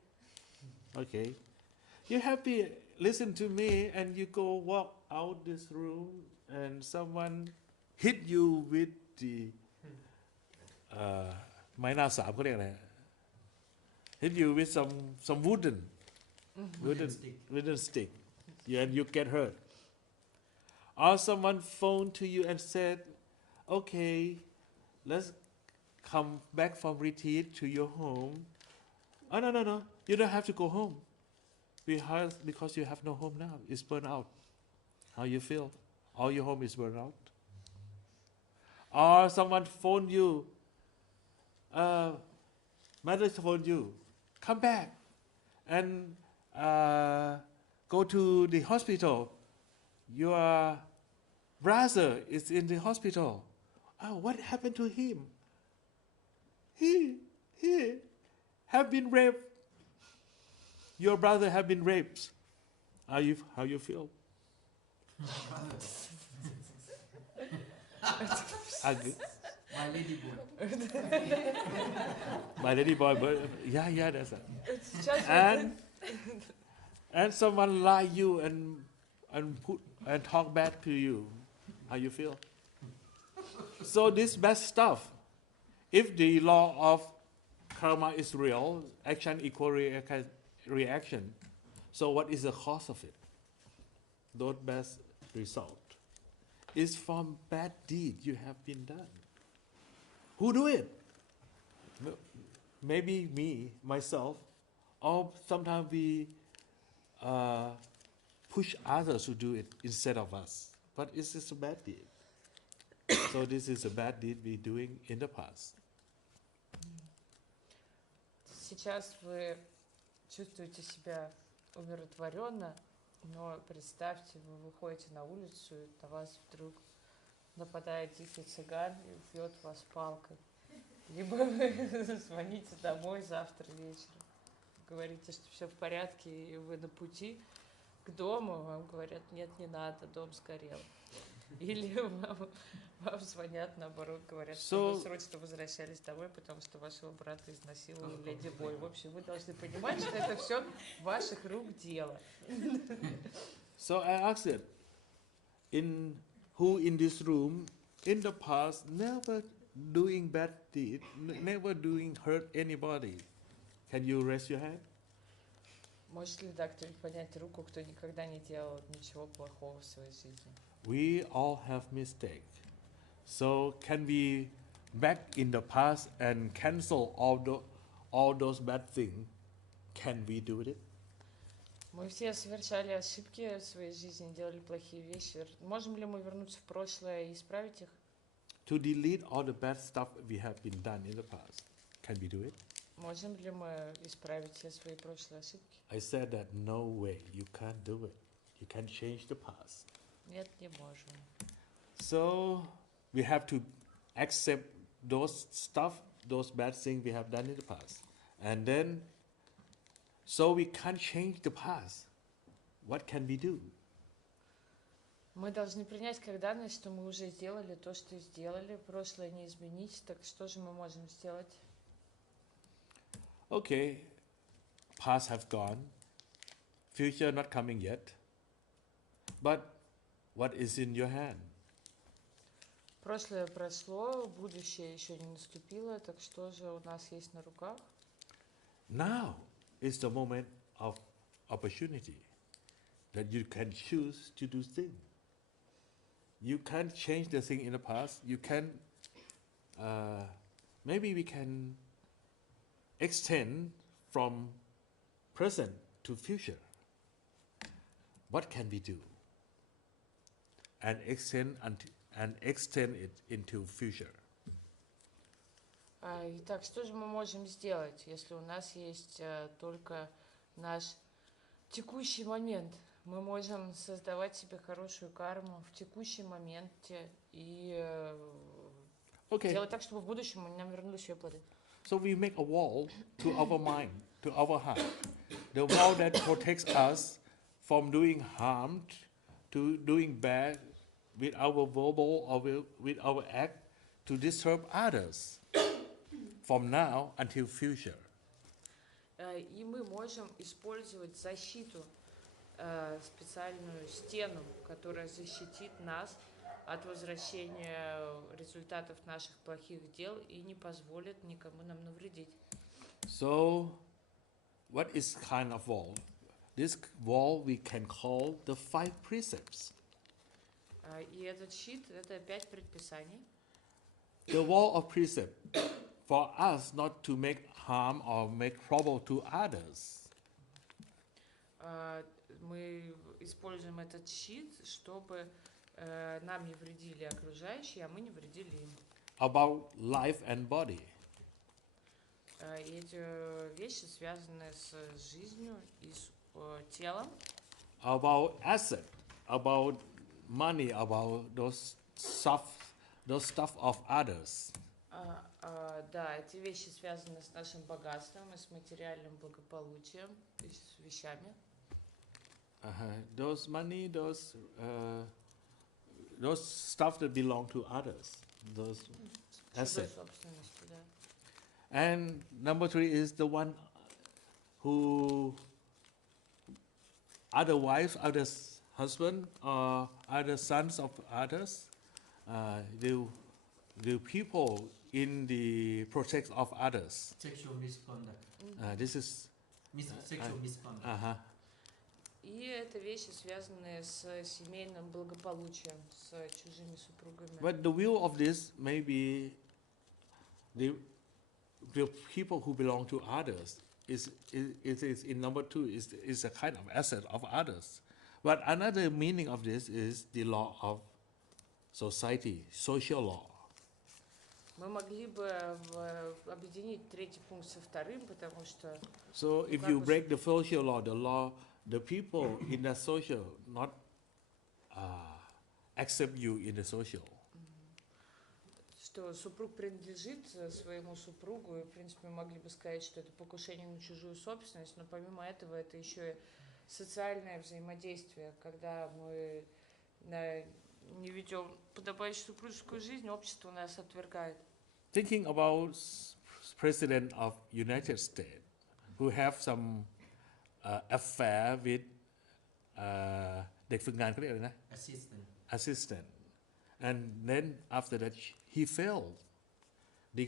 Okay. You happy? Listen to me, and you go walk out this room, and someone hit you with the ไม้หน้าสามเขาเรียกอะไร hit you with some wooden stick, and you get hurt. Or someone phoned to you and said, okay, let's come back from retreat to your home. Oh, no, you don't have to go home because you have no home now. It's burned out. How you feel? All your home is burned out. Or someone phoned you, mother phoned you, come back and go to the hospital. Your brother is in the hospital. Oh, what happened to him? He have been raped. Your brother have been raped. How you feel? My lady boy. My lady boy, but yeah, that's it. It's just And someone lie you and talk back to you. How you feel? So this bad stuff. If the law of karma is real, action equal reaction. So what is the cause of it? Those bad result is from bad deed you have been done. Who do it? Maybe me, myself, or sometimes we push others to do it instead of us. But it's just a bad deed. So this is a bad deed we're doing in the past. сейчас вы чувствуете себя умиротворенно, но представьте, вы выходите на улицу, и на вас вдруг нападает дикий цыган и бьет вас палкой. Либо вы звоните домой завтра вечером, говорите, что все в порядке, и вы на пути к дому, вам говорят, нет, не надо, дом сгорел. Или вам звонят, наоборот, говорят, что вы срочно возвращались домой, потому что вашего брата изнасиловал леди Бой. В общем, вы должны понимать, что это все ваших рук дело. So I asked it, who in this room, in the past, never doing bad deed, never doing hurt anybody? Can you raise your hand? Может ли, да, кто-нибудь поднять руку, кто никогда не делал ничего плохого в своей жизни? We all have mistakes. So can we back in the past and cancel all those bad things? Can we do it? Мы все совершали ошибки в своей жизни, делали плохие вещи. Можем ли мы вернуться в прошлое и исправить их? To delete all the bad stuff we have been done in the past. Can we do it? Можем ли мы исправить все свои прошлые ошибки? I said that no way, you can't do it. You can't change the past. Нет, не можем. So we have to accept those stuff, those bad things we have done in the past. And then, so we can't change the past. What can we do? Мы должны принять как данность, что мы уже сделали то, что сделали. Прошлое не изменить, так что же мы можем сделать? Okay, past have gone, future not coming yet. But what is in your hand? Прошлое прошло, будущее еще не наступило, так что же у нас есть на руках? Now is the moment of opportunity that you can choose to do things. You can't change the thing in the past. You can, maybe we can extend from present to future. What can we do? And extend it into future. Итак, что же мы можем сделать, если у нас есть только наш текущий момент. Мы можем создавать себе хорошую карму в текущем моменте и Okay, делать так, чтобы в будущем нам вернулись ее плоды. so we make a wall to our mind, to our heart. The wall that protects us from doing harm to doing bad with our verbal or with our act to disturb others from now until future. И мы можем использовать защиту, специальную стену, которая защитит нас от возвращения результатов наших плохих дел и не позволит никому нам навредить. So, what is kind of wall? This wall we can call the 5 precepts. И этот щит — это 5 предписаний. The wall of precept for us not to make harm or make trouble to others. Мы используем этот щит, чтобы нам не вредили окружающие, а мы не вредили им. About life and body. И эти вещи связаны с жизнью и с телом. About asset, about money, about those stuff of others. Да, эти вещи связаны с нашим богатством и с материальным благополучием и с вещами. Those money, those stuff that belong to others. Those assets. Собственности, да. And number 3 is the one who other wives, other husband, or other sons of others, the people in the protect of others. Sexual misconduct. This is Sexual misconduct. И это вещи, связанные с семейным благополучием, с чужими супругами. But the view of this may be the people who belong to others is in number 2 is a kind of asset of others. But another meaning of this is the law of society, social law. Мы могли бы объединить третий пункт со вторым, потому что... So if you break the social law, the people in the social not accept you in the social. Что супруг принадлежит своему супругу, и, в принципе, мы могли бы сказать, что это покушение на чужую собственность, но помимо этого это еще и социальное взаимодействие, когда мы не ведем подобающую супружескую жизнь, общество нас отвергает. Thinking about President of United States who have some affair with เด็กฝึกงานเขาเรียกอะไรนะ assistant and then after that he failed the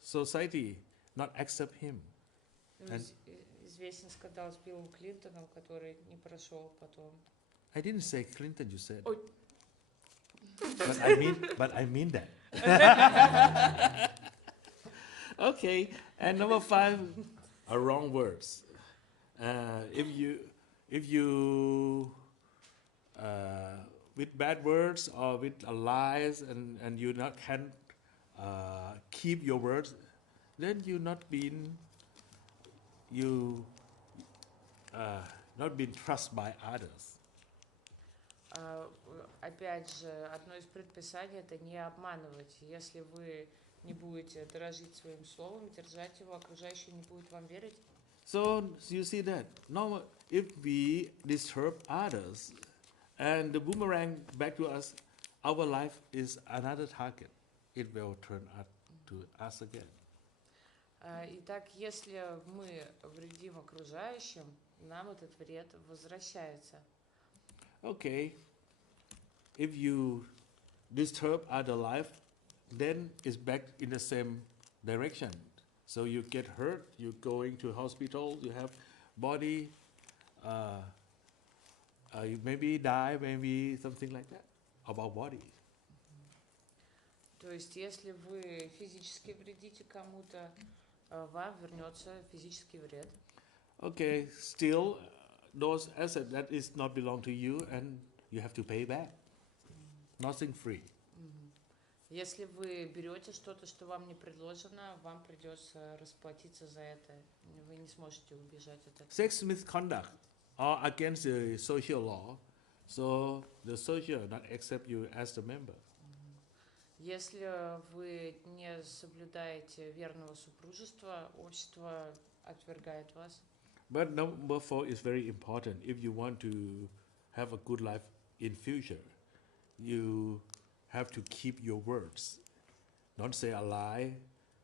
society not accept him. Известен скандал с Биллом Клинтоном, который не прошел потом. I didn't say Clinton, you said. Ой. But I mean that. Okay, and number 5 are wrong words. If you with bad words or with lies and you can't keep your words, then you not been trusted by others. Опять же, одно из предписаний — это не обманывать. Если вы не будете дорожить своим словом, держать его, окружающие не будут вам верить. So you see that now if we disturb others and the boomerang back to us, our life is another target. It will turn out to us again. Итак, если мы вредим окружающим, нам этот вред возвращается. Okay, if you disturb other life, then it's back in the same direction. So you get hurt, you're going to hospital, you have body, you maybe die, maybe something like that, about body. То есть, если вы физически вредите кому-то, вам вернется физический вред. Okay, still, those assets that is not belong to you and you have to pay back. Nothing free. Если вы берете что-то, что вам не предложено, вам придется расплатиться за это. Вы не сможете убежать от этого. Sex misconduct or against the social law, so the social not accept you as the member. Если вы не соблюдаете верного супружества, общество отвергает вас. But number 4 is very important. If you want to have a good life in future, you have to keep your words. Don't say a lie,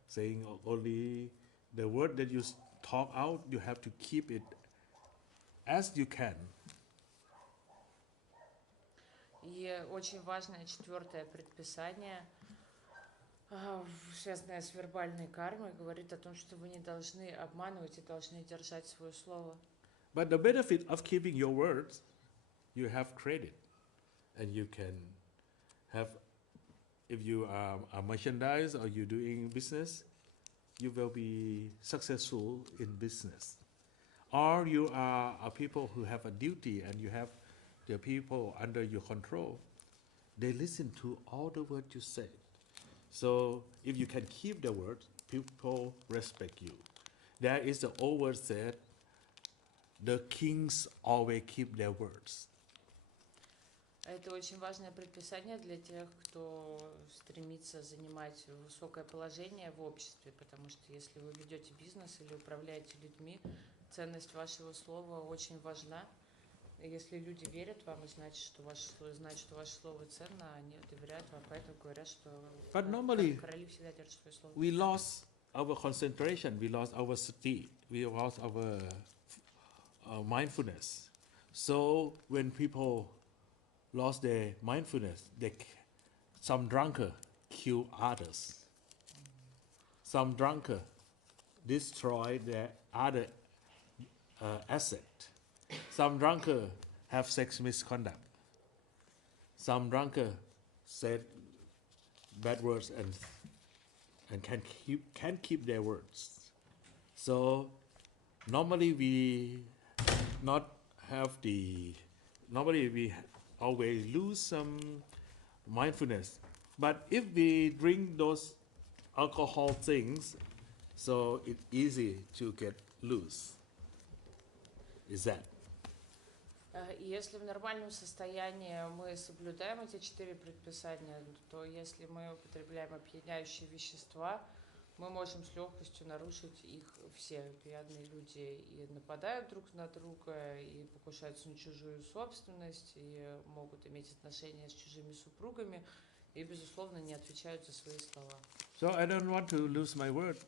saying only the word that you talk out, you have to keep it as you can. И очень важное 4 предписание, связанное с вербальной кармой, говорит о том, что вы не должны обманывать и должны держать свое слово. But the benefit of keeping your words, you have credit, and you can have, if you are a merchandise or you're doing business, you will be successful in business. Or you are a people who have a duty and you have the people under your control. They listen to all the words you say. So if you can keep the word, people respect you. There is the old word said, the kings always keep their words. Это очень важное предписание для тех, кто стремится занимать высокое положение в обществе, потому что если вы ведете бизнес или управляете людьми, ценность вашего слова очень важна. И если люди верят вам и знают, что ваше слово ценно, они доверяют вам, поэтому говорят, что короли всегда держат свое слово. We lost our concentration, we lost our sati, we lost our mindfulness. So when people lost their mindfulness, some drunkard kill others. Some drunkard destroy their other asset. Some drunkard have sex misconduct. Some drunkard said bad words and can keep their words. So normally we always lose some mindfulness. But if we drink those alcohol things, so it's easy to get loose. Is that? И если в нормальном состоянии мы соблюдаем эти 4 предписания, то если мы употребляем опьяняющие вещества, мы можем с легкостью нарушить их все. Пьяные люди и нападают друг на друга, и покушаются на чужую собственность, и могут иметь отношения с чужими супругами, и, безусловно, не отвечают за свои слова. So I don't want to lose my word.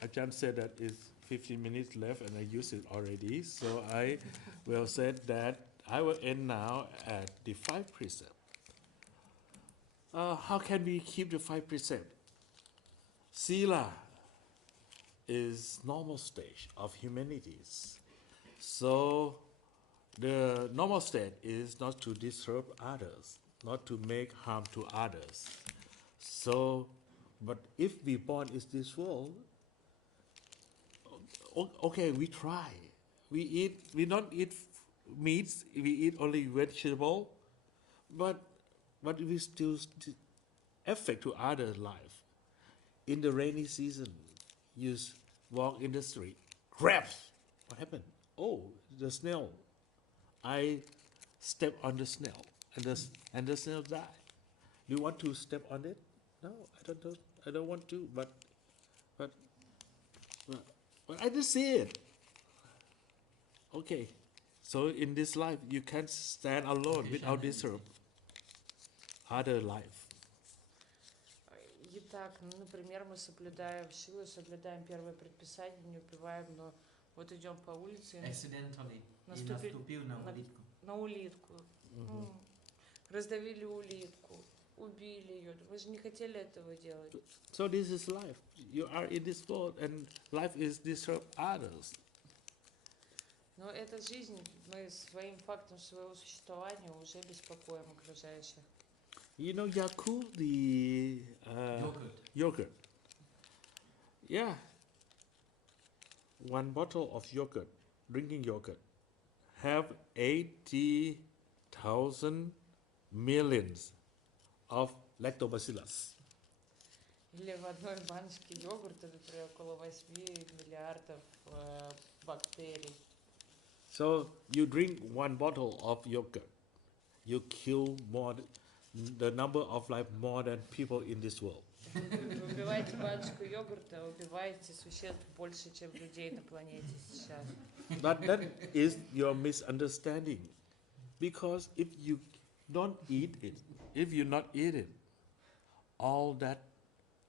Ajahn said that it's 15 minutes left and I used it already. So I will say that I will end now at the 5 precepts. How can we keep the 5 precepts? Sila is normal stage of humanities. So the normal state is not to disturb others, not to make harm to others. So, but if we born in this world, okay, we try. We don't eat meats, we eat only vegetable, but we still affect to other life. In the rainy season, you walk in the street, grabs. What happened? Oh, the snail. I step on the snail, and the snail died. Do you want to step on it? No, I don't want to. But I just see it. Okay, so in this life, you can't stand alone without disturb other life. Итак, например, мы соблюдаем шилу, соблюдаем первое предписание, не убиваем, но вот идем по улице и наступили на улитку, раздавили улитку, убили ее. Вы же не хотели этого делать. So this is life. You are in this world, and life is disturb others. Но это жизнь. Мы своим фактом своего существования уже беспокоим окружающих. You know Yakult, the yogurt. Yeah. One bottle of yogurt, drinking yogurt, have 80,000 millions of lactobacillus. Или в одной баночке йогурта, например, около 8 миллиардов бактерий. So you drink one bottle of yogurt, you kill the number of life more than people in this world. Вы выпиваете баночку йогурта, убиваете существ больше, чем людей на планете сейчас. But that is your misunderstanding. Because if you don't eat it, if you not eat it, all that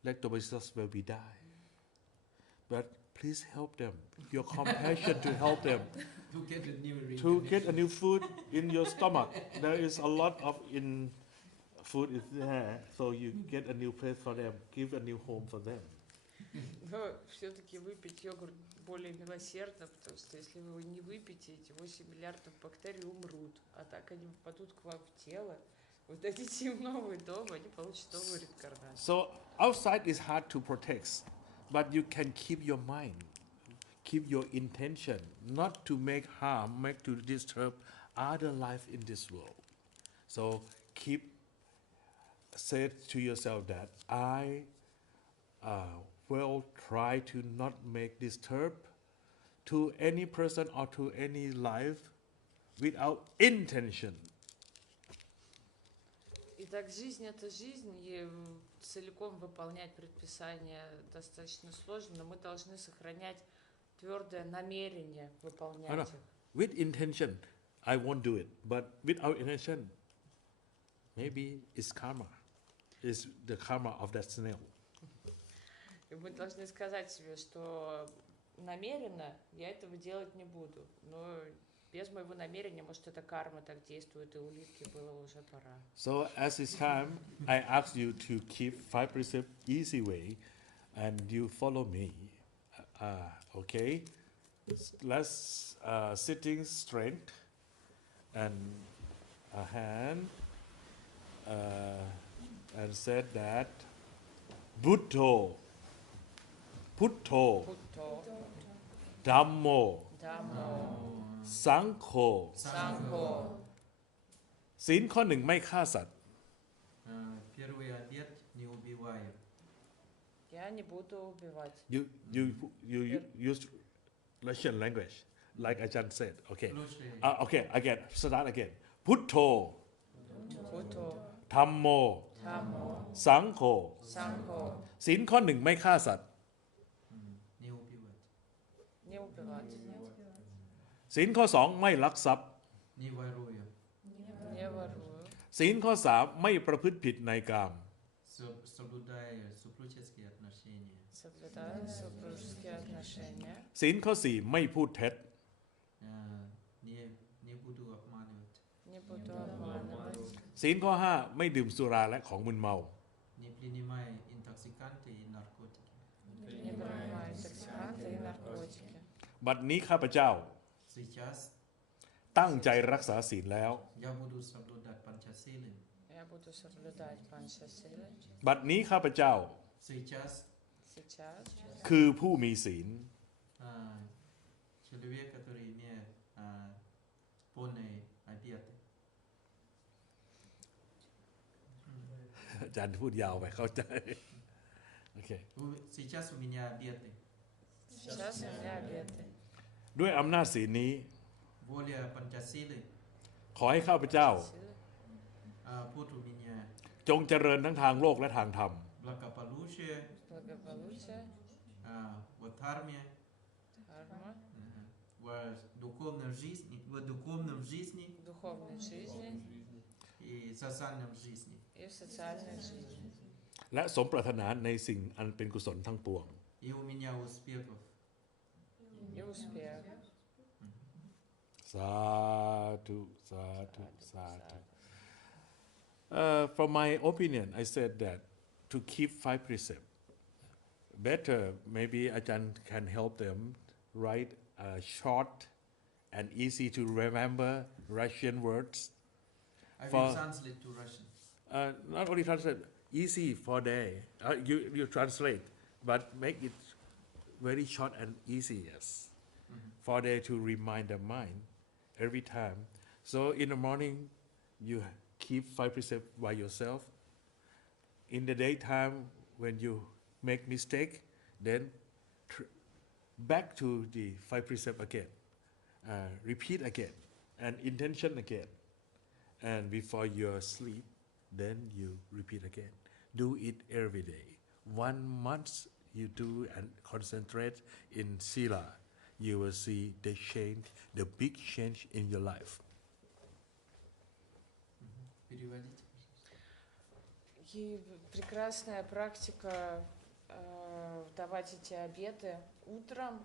lactobacillus will be die. But please help them. Your compassion to help them. To get a new food in your stomach. There is a lot of food is there, so you get a new place for them. Give a new home for them. Но все-таки выпить йогурт более милосердно, потому что если вы его не выпьете, эти 8 миллиардов бактерий умрут, а так они попадут к вам в тело, вы дадите им новый дом, они получат новую реинкарнацию. So outside is hard to protect, but you can keep your mind, keep your intention, not to make harm, not to disturb other life in this world. So say to yourself that I will try to not make disturb to any person or to any life without intention. Итак, жизнь – это жизнь, и целиком выполнять предписания достаточно сложно, но мы должны сохранять твердое намерение выполнять их. With intention, I won't do it, but without intention, maybe it's karma. It's the karma of that snail. И мы должны сказать себе, что намеренно я этого делать не буду, но без моего намерения, может, эта карма так действует, и улитке было уже пора. So as it's time, I ask you to keep 5 precepts easy way, and you follow me. Okay? Let's sitting straight, and a hand, and said that Buddho, Putto, Dhammo, Sangho. ศีลข้อหนึ่งไม่ฆ่าสัตว์ Первый обет не убивай. Я не буду убивать. You use Russian language, like Ajahn said. Okay. Слушай, Okay, again. Start again. Putto, Буду Dhammo, Sangho. Сангхо. ศีลข้อหนึ่งไม่ฆ่าสัตว์ не убивать. Не убивать. ศีลข้อสองไม่ลักทรัพย์ Не ворую. Не ворую. ศีลข้อสามไม่ประพฤติผิดในกาม Соблюдай супружеские отношения. Соблюдаю супружеские отношения. ศีลข้อสี่ไม่พูดเท็จ Не буду обманывать. Не буду обманывать. ศีลข้อห้าไม่ดื่มสุราและของมึนเมา Не принимай интоксиканты и наркотики. Не принимаю токсиканты и наркотики. บัดนี้ข้าพเจ้า Сейчас ตั้งใจรักษาศีลแล้ว я буду соблюдать панчасилы. Я буду соблюдать панчасилы. บัดนี้ข้าพเจ้า Сейчас Сейчас คือผู้มีศีล человек, который имеет полные обеты. อาจารย์พูดยาวไปเข้าใจ โอเค Сейчас у меня обеты. Сейчас у меня обеты. ด้วยอำนาจศีลนี้ Воля панчасилы. ขอให้ข้าพเจ้า Путь у меня จงเจริญทั้งทางโลกและทางธรรม благополучие, Благополучие, в дхарме, карма, в духовной жизни, в духовной жизни и социальной жизни. и в социальной жизни. และสมปรารถนาในสิ่งอันเป็นกุศลทั้งปวง И у меня успехов. И успех. สาธุ สาธุ สาธุ From my opinion, I said that to keep 5 precepts, better maybe Ajahn can help them write short and easy to remember Russian words. I For- will translate to Russian. Not only translate, easy for day. You translate, but make it very short and easy, yes. For day to remind the mind every time. So in the morning, you keep 5 precepts by yourself. In the daytime, when you make mistake, then back to the 5 precepts again. repeat again, and intention again. And before you sleep, then you repeat again. Do it every day. 1 month you do and concentrate in sila, you will see the change, the big change in your life. Переводите. И прекрасная практика давать эти обеты утром,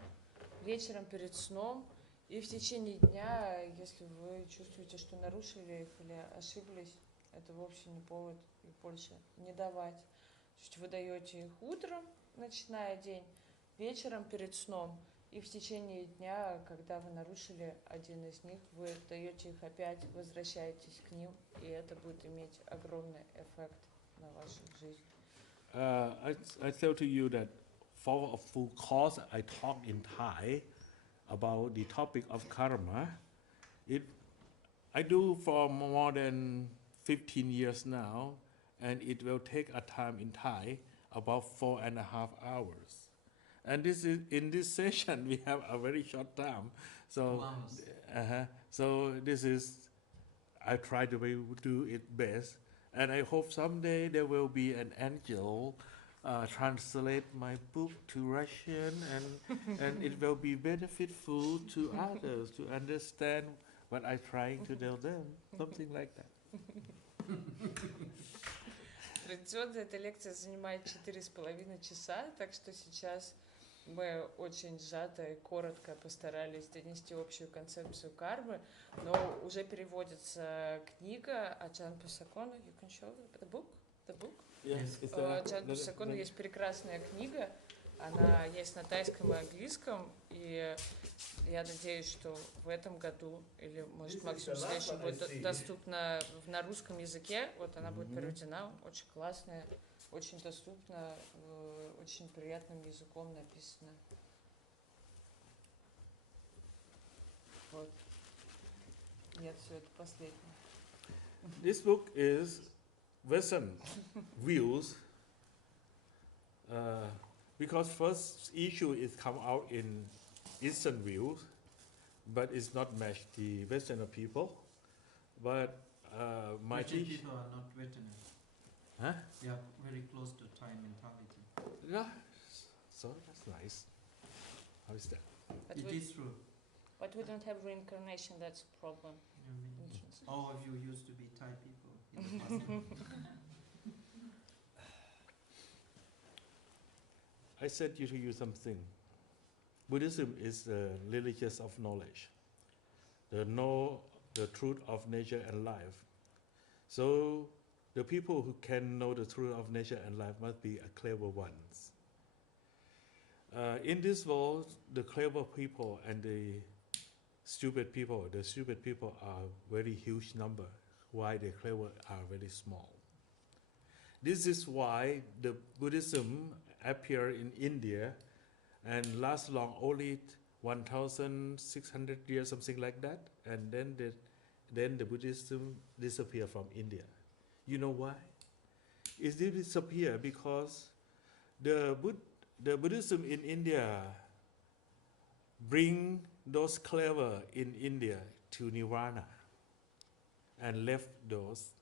вечером перед сном и в течение дня, если вы чувствуете, что нарушили их или ошиблись, это вовсе не повод их больше не давать. То есть вы даете их утром, начиная день, вечером перед сном, и в течение дня, когда вы нарушили один из них, вы даете их опять, возвращаетесь к ним, и это будет иметь огромный эффект на вашу жизнь. I tell to you that for a full course I talk in Thai about the topic of karma. I do for more than 15 years now, and it will take a time in Thai about 4.5 hours. And this is in this session we have a very short time, so so this is I try to do it best, and I hope someday there will be an angel translate my book to Russian, and it will be beneficial to others to understand what I'm trying to tell them, something like that. Традиционно эта лекция занимает 4,5 часа, так что сейчас мы очень сжато и коротко постарались донести общую концепцию кармы, но уже переводится книга Аджан Пасакона. You can show the book? The book? Yes, Аджан Пасакона есть прекрасная книга, она есть на тайском и английском, и я надеюсь, что в этом году, или может максимум в следующем, будет доступна на русском языке, вот она будет переведена, очень классная, очень доступно, очень приятным языком написано. Вот. Нет, все это последнее. This book is Western views, because first issue is come out in Eastern views, but it's not match the Western people. But my Russian people are not Vietnamese. Huh? They are very close to Thai mentality. Yeah, so that's nice. How is that? But It is true. But we don't have reincarnation, that's a problem. I mean, all of you used to be Thai people in the past. I said to you something. Buddhism is the religion of knowledge, the truth of nature and life. So the people who can know the truth of nature and life must be a clever ones. In this world, the clever people and the stupid people are very huge number, while the clever are very small. This is why the Buddhism appeared in India and last long only 1,600 years, something like that, and then the Buddhism disappeared from India. You know why? It disappeared because the Buddhism in India bring those clever in India to Nirvana and left those.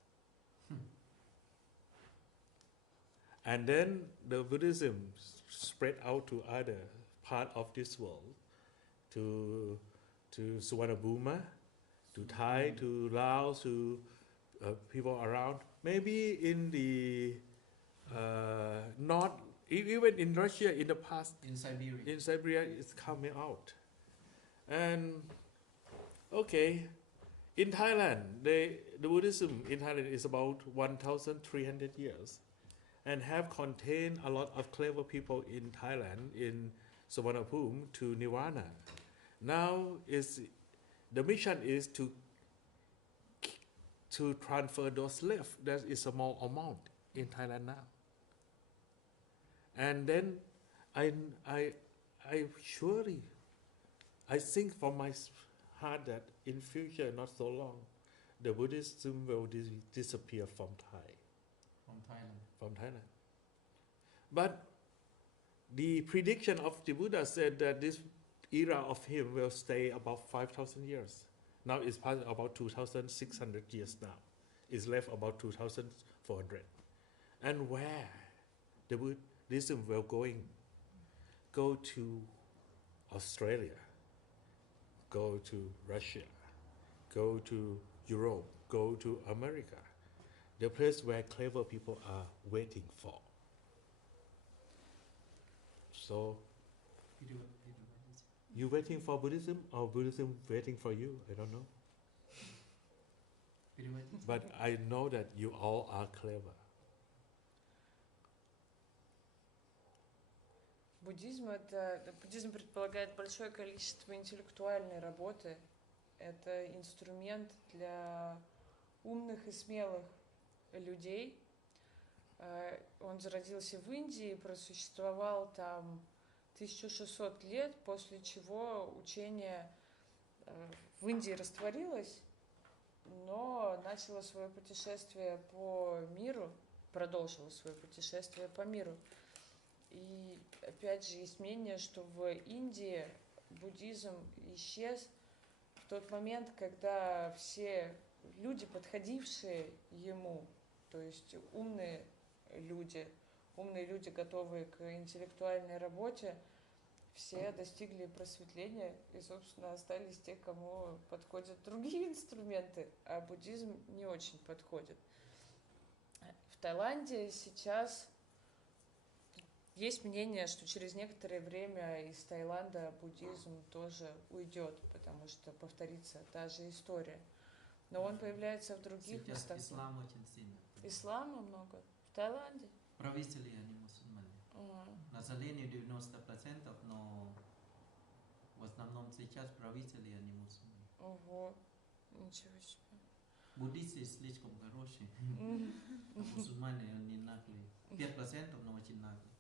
And then the Buddhism spread out to other part of this world, to Suvarnabhumi, to Thai, to Laos, to people around. Maybe in the north, even in Russia in the past. In Siberia. In Siberia, it's coming out. And okay, in Thailand, the Buddhism in Thailand is about 1,300 years, and have contained a lot of clever people in Thailand, in Suvarnabhumi, to Nirvana. Now the mission is to transfer those left. That is a small amount in Thailand now. And then I surely, I think from my heart that in future, not so long, the Buddhism will disappear from Thailand. But the prediction of the Buddha said that this era of him will stay about 5,000 years. Now it's past about 2,600 years now. It's left about 2,400. And where the Buddhism will going? Go to Australia, go to Russia, go to Europe, go to America. The place where clever people are waiting for. So, you waiting for Buddhism or Buddhism waiting for you? I don't know. But I know that you all are clever. Буддизм предполагает большое количество интеллектуальной работы. Это инструмент для умных и смелых людей. Он зародился в Индии, просуществовал там 1600 лет, после чего учение в Индии растворилось, но начало свое путешествие по миру, продолжило свое путешествие по миру. И опять же есть мнение, что в Индии буддизм исчез в тот момент, когда все люди, подходившие ему, то есть умные люди, готовые к интеллектуальной работе, все достигли просветления, и, собственно, остались те, кому подходят другие инструменты, а буддизм не очень подходит. В Таиланде сейчас есть мнение, что через некоторое время из Таиланда буддизм тоже уйдет, потому что повторится та же история. Но он появляется в других местах. Сейчас ислам очень сильно. Ислама много? В Таиланде? Правители, они мусульмане. Население 90%, но в основном сейчас правители, они мусульмане. Ого, ничего себе. Буддисты слишком хорошие. Мусульмане, они наглые. 5%, но очень наглые.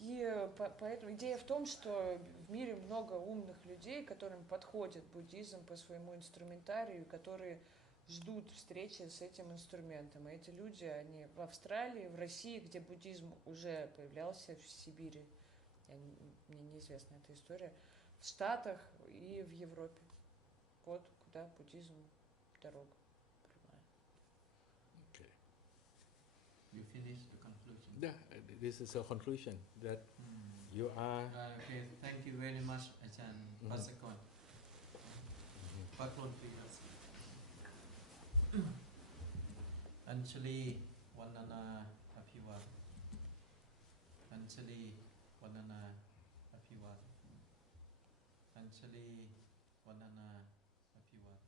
И поэтому идея в том, что в мире много умных людей, которым подходит буддизм по своему инструментарию, которые ждут встречи с этим инструментом. И эти люди, они в Австралии, в России, где буддизм уже появлялся, в Сибири, мне неизвестна эта история, в Штатах и в Европе. Вот куда буддизм дорога прямая. Okay. You finish the conclusion. Yeah, this is a conclusion that you are. Okay, thank you very much, Ajahn Pasakon. Paklon Priyas. Anjali Vanana Apiwad. Anjali Vanana Apiwad. Anjali Vanana Apiwad.